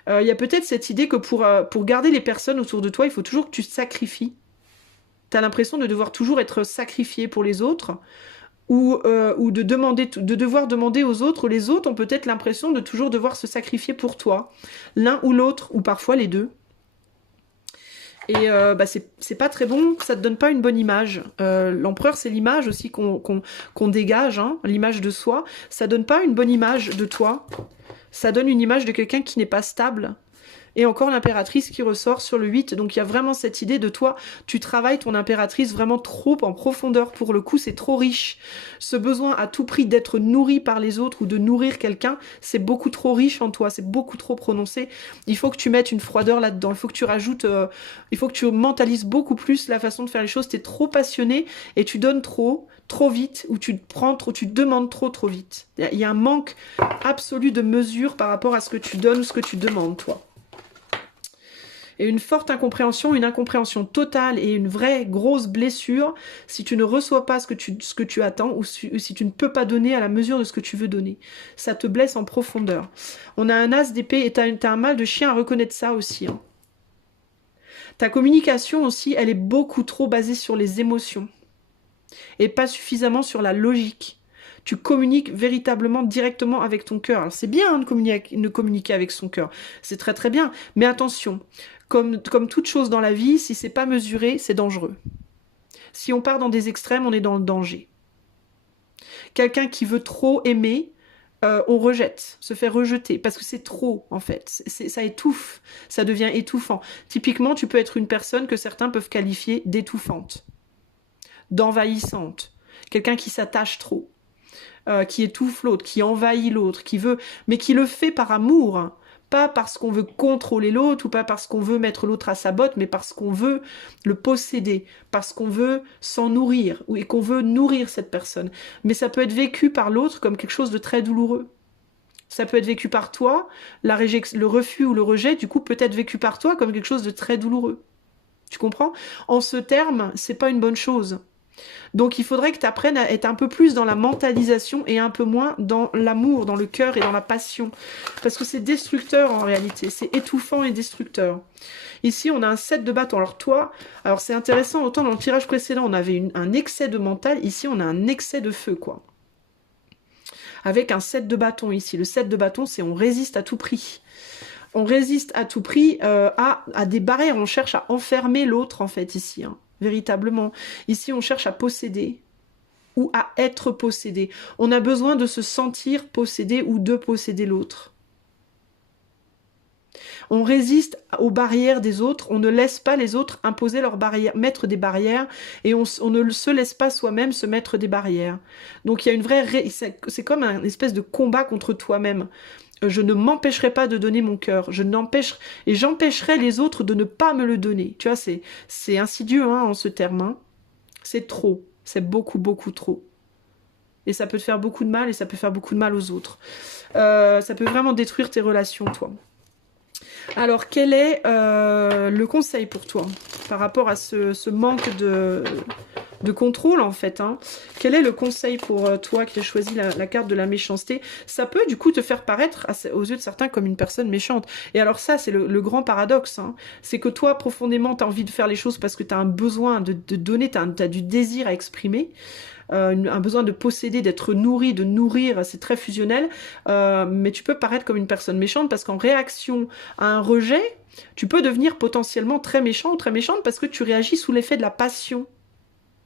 Il y a peut-être cette idée que pour garder les personnes autour de toi, il faut toujours que tu te sacrifies. Tu as l'impression de devoir toujours être sacrifié pour les autres. Ou de devoir demander aux autres. Les autres ont peut-être l'impression de toujours devoir se sacrifier pour toi. L'un ou l'autre, ou parfois les deux. Et c'est pas très bon, ça te donne pas une bonne image. L'empereur, c'est l'image aussi qu'on dégage, hein, l'image de soi. Ça donne pas une bonne image de toi. Ça donne une image de quelqu'un qui n'est pas stable. Et encore l'impératrice qui ressort sur le 8. Donc il y a vraiment cette idée de toi, tu travailles ton impératrice vraiment trop en profondeur. Pour le coup, c'est trop riche. Ce besoin à tout prix d'être nourri par les autres ou de nourrir quelqu'un, c'est beaucoup trop riche en toi, c'est beaucoup trop prononcé. Il faut que tu mettes une froideur là-dedans. Il faut que tu rajoutes, il faut que tu mentalises beaucoup plus la façon de faire les choses. T'es trop passionné et tu donnes trop vite, ou tu prends trop, tu demandes trop vite. Il y a un manque absolu de mesure par rapport à ce que tu donnes ou ce que tu demandes, toi. Et une forte incompréhension, une incompréhension totale et une vraie grosse blessure si tu ne reçois pas ce que tu attends ou si tu ne peux pas donner à la mesure de ce que tu veux donner. Ça te blesse en profondeur. On a un as d'épée et t'as un mal de chien à reconnaître ça aussi. Hein. Ta communication aussi, elle est beaucoup trop basée sur les émotions. et pas suffisamment sur la logique. Tu communiques véritablement directement avec ton cœur. Alors c'est bien hein, de communiquer avec son cœur, c'est très très bien, mais attention, comme toute chose dans la vie, si c'est pas mesuré, c'est dangereux. Si on part dans des extrêmes, on est dans le danger. Quelqu'un qui veut trop aimer, on rejette, se fait rejeter, parce que c'est trop, en fait. Ça étouffe, ça devient étouffant. Typiquement, tu peux être une personne que certains peuvent qualifier d'étouffante, d'envahissante, quelqu'un qui s'attache trop, qui étouffe l'autre, qui envahit l'autre, qui veut, mais qui le fait par amour, hein. Pas parce qu'on veut contrôler l'autre ou pas parce qu'on veut mettre l'autre à sa botte, mais parce qu'on veut le posséder, parce qu'on veut s'en nourrir et qu'on veut nourrir cette personne. Mais ça peut être vécu par l'autre comme quelque chose de très douloureux. Ça peut être vécu par toi, le refus ou le rejet, du coup, peut être vécu par toi comme quelque chose de très douloureux. Tu comprends? En ce terme, c'est pas une bonne chose. Donc il faudrait que tu apprennes à être un peu plus dans la mentalisation et un peu moins dans l'amour, dans le cœur et dans la passion. Parce que c'est destructeur en réalité, c'est étouffant et destructeur. Ici on a un 7 de bâton. Alors toi, alors c'est intéressant, autant dans le tirage précédent on avait un excès de mental, ici on a un excès de feu quoi. Avec un 7 de bâton ici. Le 7 de bâton c'est on résiste à tout prix. On résiste à tout prix à des barrières, on cherche à enfermer l'autre en fait ici, hein. Véritablement. Ici, on cherche à posséder ou à être possédé. On a besoin de se sentir possédé ou de posséder l'autre. On résiste aux barrières des autres, on ne laisse pas les autres imposer leurs barrières, mettre des barrières, et on ne se laisse pas soi-même se mettre des barrières. Donc il y a une vraie... C'est comme un espèce de combat contre toi-même. Je ne m'empêcherai pas de donner mon cœur, et j'empêcherai les autres de ne pas me le donner. Tu vois, c'est insidieux hein, en ce terme. Hein. C'est trop, c'est beaucoup, beaucoup trop. Et ça peut te faire beaucoup de mal, et ça peut faire beaucoup de mal aux autres. Ça peut vraiment détruire tes relations, toi. Alors, quel est le conseil pour toi par rapport à ce manque de contrôle en fait hein. Quel est le conseil pour toi qui as choisi la carte de la méchanceté? Ça peut du coup te faire paraître aux yeux de certains comme une personne méchante. Et alors ça c'est le grand paradoxe, hein. C'est que toi profondément tu as envie de faire les choses parce que tu as un besoin de donner, tu as du désir à exprimer. Un besoin de posséder, d'être nourri, de nourrir, c'est très fusionnel, mais tu peux paraître comme une personne méchante parce qu'en réaction à un rejet, tu peux devenir potentiellement très méchant ou très méchante parce que tu réagis sous l'effet de la passion.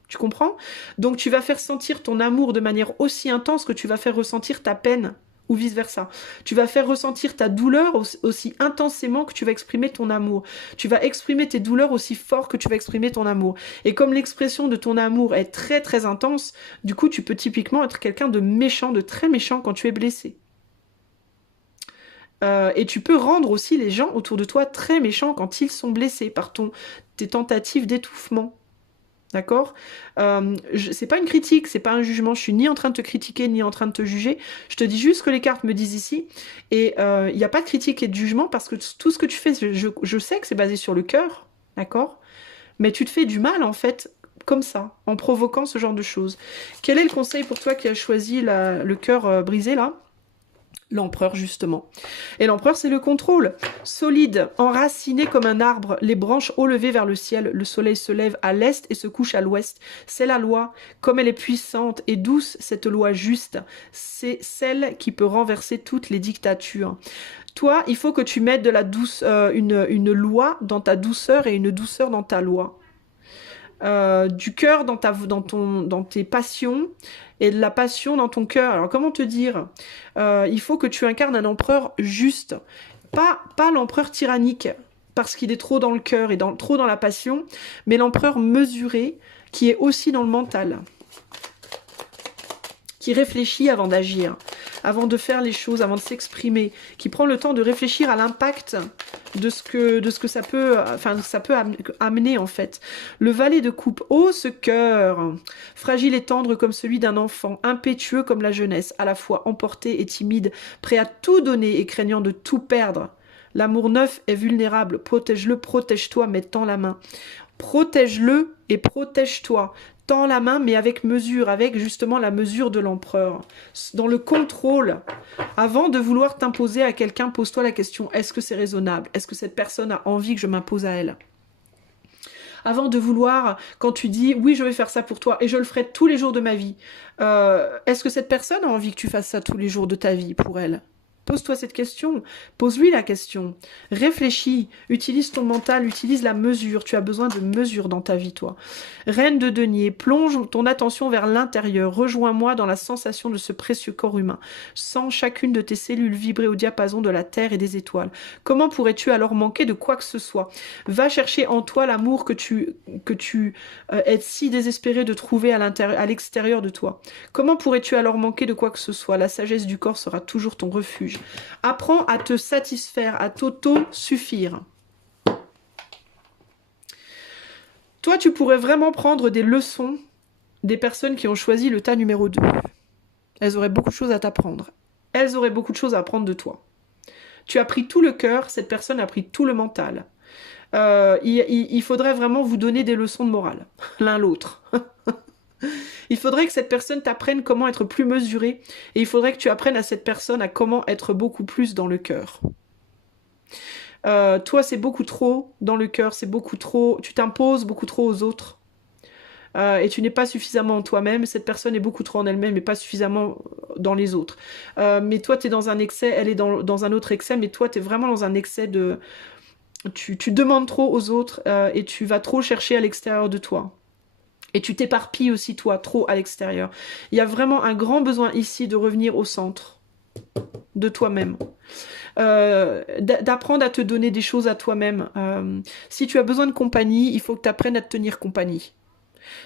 Tu comprends? Donc tu vas faire sentir ton amour de manière aussi intense que tu vas faire ressentir ta peine, ou vice-versa. Tu vas faire ressentir ta douleur aussi intensément que tu vas exprimer ton amour. Tu vas exprimer tes douleurs aussi fort que tu vas exprimer ton amour. Et comme l'expression de ton amour est très très intense, du coup tu peux typiquement être quelqu'un de méchant, de très méchant quand tu es blessé. Et tu peux rendre aussi les gens autour de toi très méchants quand ils sont blessés par tes tentatives d'étouffement. D'accord? C'est pas une critique, c'est pas un jugement, je suis ni en train de te critiquer, ni en train de te juger, je te dis juste ce que les cartes me disent ici, et il n'y a pas de critique et de jugement, parce que tout ce que tu fais, je sais que c'est basé sur le cœur, d'accord? Mais tu te fais du mal, en fait, comme ça, en provoquant ce genre de choses. Quel est le conseil pour toi qui as choisi le cœur brisé, là? L'empereur, justement. Et l'empereur, c'est le contrôle. Solide, enraciné comme un arbre, les branches haut levées vers le ciel, le soleil se lève à l'est et se couche à l'ouest. C'est la loi. Comme elle est puissante et douce, cette loi juste, c'est celle qui peut renverser toutes les dictatures. Toi, il faut que tu mettes de la une loi dans ta douceur et une douceur dans ta loi. Du cœur dans tes passions et de la passion dans ton cœur. Alors comment te dire, il faut que tu incarnes un empereur juste, pas l'empereur tyrannique parce qu'il est trop dans le cœur et trop dans la passion, mais l'empereur mesuré qui est aussi dans le mental, qui réfléchit avant d'agir, avant de faire les choses, avant de s'exprimer, qui prend le temps de réfléchir à l'impact de ce que ça peut amener en fait. Le valet de coupe, oh ce cœur, fragile et tendre comme celui d'un enfant, impétueux comme la jeunesse, à la fois emporté et timide, prêt à tout donner et craignant de tout perdre. L'amour neuf est vulnérable, protège-le, protège-toi, mais tends la main. Protège-le et protège-toi. Tends la main, mais avec mesure, avec justement la mesure de l'empereur. Dans le contrôle, avant de vouloir t'imposer à quelqu'un, pose-toi la question, est-ce que c'est raisonnable? Est-ce que cette personne a envie que je m'impose à elle? Avant de vouloir, quand tu dis oui, je vais faire ça pour toi et je le ferai tous les jours de ma vie, est-ce que cette personne a envie que tu fasses ça tous les jours de ta vie pour elle? Pose-toi cette question, pose-lui la question, réfléchis, utilise ton mental, utilise la mesure, tu as besoin de mesure dans ta vie, toi. Reine de denier, plonge ton attention vers l'intérieur, rejoins-moi dans la sensation de ce précieux corps humain, sens chacune de tes cellules vibrer au diapason de la terre et des étoiles. Comment pourrais-tu alors manquer de quoi que ce soit? Va chercher en toi l'amour que tu es si désespéré de trouver à l'extérieur de toi. Comment pourrais-tu alors manquer de quoi que ce soit? La sagesse du corps sera toujours ton refuge. Apprends à te satisfaire, à t'auto-suffire. Toi, tu pourrais vraiment prendre des leçons des personnes qui ont choisi le tas numéro 2. Elles auraient beaucoup de choses à t'apprendre. Elles auraient beaucoup de choses à apprendre de toi. Tu as pris tout le cœur, cette personne a pris tout le mental. Il faudrait vraiment vous donner des leçons de morale, l'un l'autre. Il faudrait que cette personne t'apprenne comment être plus mesuré et il faudrait que tu apprennes à cette personne à comment être beaucoup plus dans le cœur. Toi, c'est beaucoup trop dans le cœur, c'est beaucoup trop... Tu t'imposes beaucoup trop aux autres et tu n'es pas suffisamment en toi-même. Cette personne est beaucoup trop en elle-même et pas suffisamment dans les autres. Mais toi, tu es dans un excès, elle est dans un autre excès, mais toi, tu es vraiment dans un excès de... Tu demandes trop aux autres et tu vas trop chercher à l'extérieur de toi. Et tu t'éparpilles aussi, toi, trop à l'extérieur. Il y a vraiment un grand besoin ici de revenir au centre de toi-même. D'apprendre à te donner des choses à toi-même. Si tu as besoin de compagnie, il faut que tu apprennes à te tenir compagnie.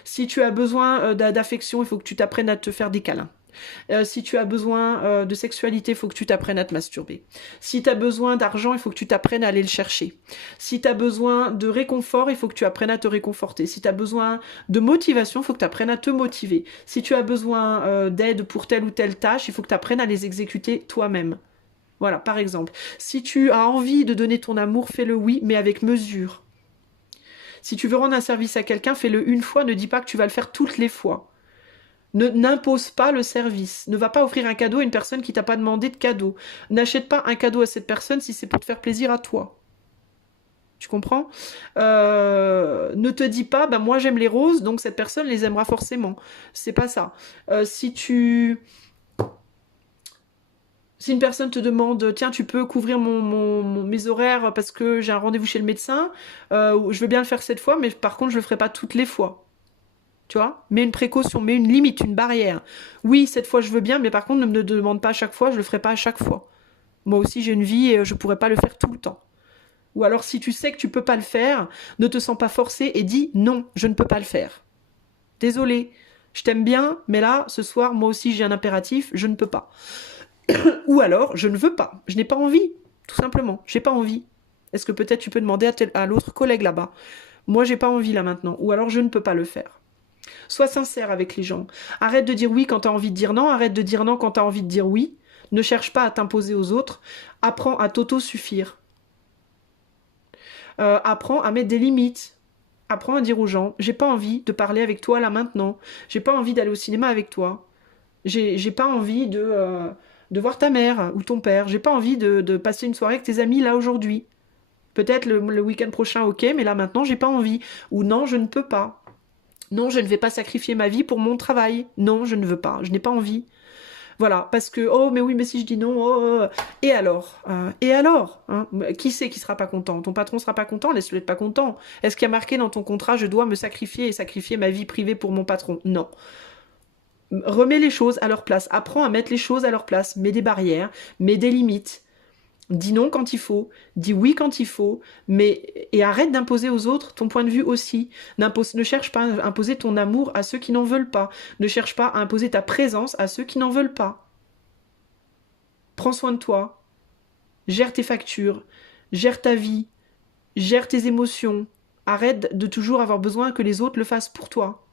Si tu as besoin d'affection, il faut que tu t'apprennes à te faire des câlins. Si tu as besoin de sexualité, il faut que tu t'apprennes à te masturber. Si tu as besoin d'argent, il faut que tu t'apprennes à aller le chercher. Si tu as besoin de réconfort, il faut que tu apprennes à te réconforter. Si tu as besoin de motivation, il faut que tu apprennes à te motiver. Si tu as besoin d'aide pour telle ou telle tâche, il faut que tu apprennes à les exécuter toi-même. Voilà, par exemple. Si tu as envie de donner ton amour, fais-le oui, mais avec mesure. Si tu veux rendre un service à quelqu'un, fais-le une fois, ne dis pas que tu vas le faire toutes les fois. N'impose pas le service. Ne va pas offrir un cadeau à une personne qui t'a pas demandé de cadeau. N'achète pas un cadeau à cette personne si c'est pour te faire plaisir à toi. Tu comprends? Ne te dis pas, bah moi j'aime les roses, donc cette personne les aimera forcément. C'est pas ça. Si une personne te demande, tiens, tu peux couvrir mes horaires parce que j'ai un rendez-vous chez le médecin, je veux bien le faire cette fois, mais par contre je le ferai pas toutes les fois. Tu vois, mets une précaution, mets une limite, une barrière. Oui, cette fois je veux bien, mais par contre ne me demande pas à chaque fois, je le ferai pas à chaque fois. Moi aussi j'ai une vie et je pourrais pas le faire tout le temps. Ou alors si tu sais que tu peux pas le faire, ne te sens pas forcé et dis non, je ne peux pas le faire. Désolé, je t'aime bien, mais là, ce soir, moi aussi j'ai un impératif, je ne peux pas. Ou alors, je ne veux pas, je n'ai pas envie, tout simplement, j'ai pas envie. Est-ce que peut-être tu peux demander à l'autre collègue là-bas? Moi j'ai pas envie là maintenant, ou alors je ne peux pas le faire. Sois sincère avec les gens. Arrête de dire oui quand tu as envie de dire non. Arrête de dire non quand tu as envie de dire oui. Ne cherche pas à t'imposer aux autres. Apprends à t'auto-suffire. Apprends à mettre des limites. Apprends à dire aux gens, j'ai pas envie de parler avec toi là maintenant. J'ai pas envie d'aller au cinéma avec toi. J'ai pas envie de voir ta mère ou ton père. J'ai pas envie de passer une soirée avec tes amis là aujourd'hui. Peut-être le week-end prochain, ok, mais là maintenant j'ai pas envie. Ou non, je ne peux pas. Non, je ne vais pas sacrifier ma vie pour mon travail. Non, je ne veux pas. Je n'ai pas envie. Voilà, parce que, oh, mais oui, mais si je dis non, oh, et alors Et alors hein, qui c'est qui sera pas content? Ton patron sera pas content? Laisse-le être pas content. Est-ce qu'il y a marqué dans ton contrat, je dois me sacrifier et sacrifier ma vie privée pour mon patron? Non. Remets les choses à leur place. Apprends à mettre les choses à leur place. Mets des barrières, mets des limites. Dis non quand il faut, dis oui quand il faut, et arrête d'imposer aux autres ton point de vue aussi. Ne cherche pas à imposer ton amour à ceux qui n'en veulent pas. Ne cherche pas à imposer ta présence à ceux qui n'en veulent pas. Prends soin de toi. Gère tes factures. Gère ta vie. Gère tes émotions. Arrête de toujours avoir besoin que les autres le fassent pour toi.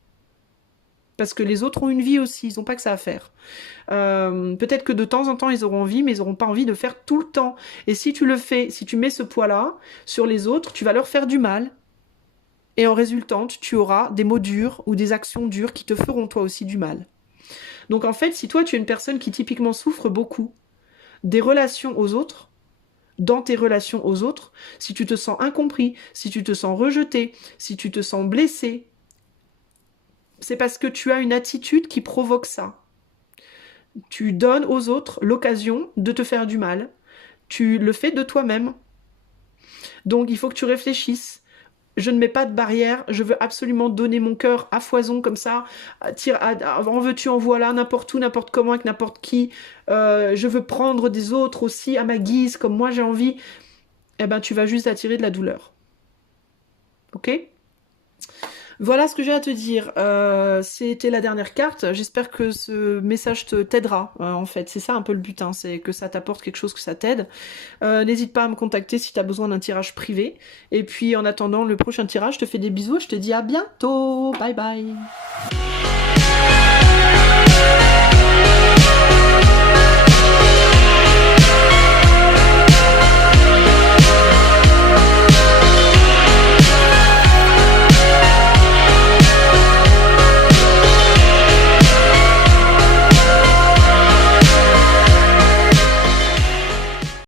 Parce que les autres ont une vie aussi, ils n'ont pas que ça à faire. Peut-être que de temps en temps, ils auront envie, mais ils n'auront pas envie de faire tout le temps. Et si tu le fais, si tu mets ce poids-là sur les autres, tu vas leur faire du mal. Et en résultante, tu auras des mots durs ou des actions dures qui te feront toi aussi du mal. Donc en fait, si toi, tu es une personne qui typiquement souffre beaucoup des relations aux autres, dans tes relations aux autres, si tu te sens incompris, si tu te sens rejeté, si tu te sens blessé, c'est parce que tu as une attitude qui provoque ça. Tu donnes aux autres l'occasion de te faire du mal. Tu le fais de toi-même. Donc il faut que tu réfléchisses. Je ne mets pas de barrière, je veux absolument donner mon cœur à foison comme ça, en veux-tu, en voilà, n'importe où, n'importe comment, avec n'importe qui. Je veux prendre des autres aussi à ma guise, comme moi j'ai envie. Eh ben tu vas juste attirer de la douleur. Ok ? Voilà ce que j'ai à te dire. C'était la dernière carte. J'espère que ce message t'aidera, en fait. C'est ça un peu le but, hein, c'est que ça t'apporte quelque chose, que ça t'aide. N'hésite pas à me contacter si tu as besoin d'un tirage privé. Et puis en attendant le prochain tirage, je te fais des bisous et je te dis à bientôt. Bye bye.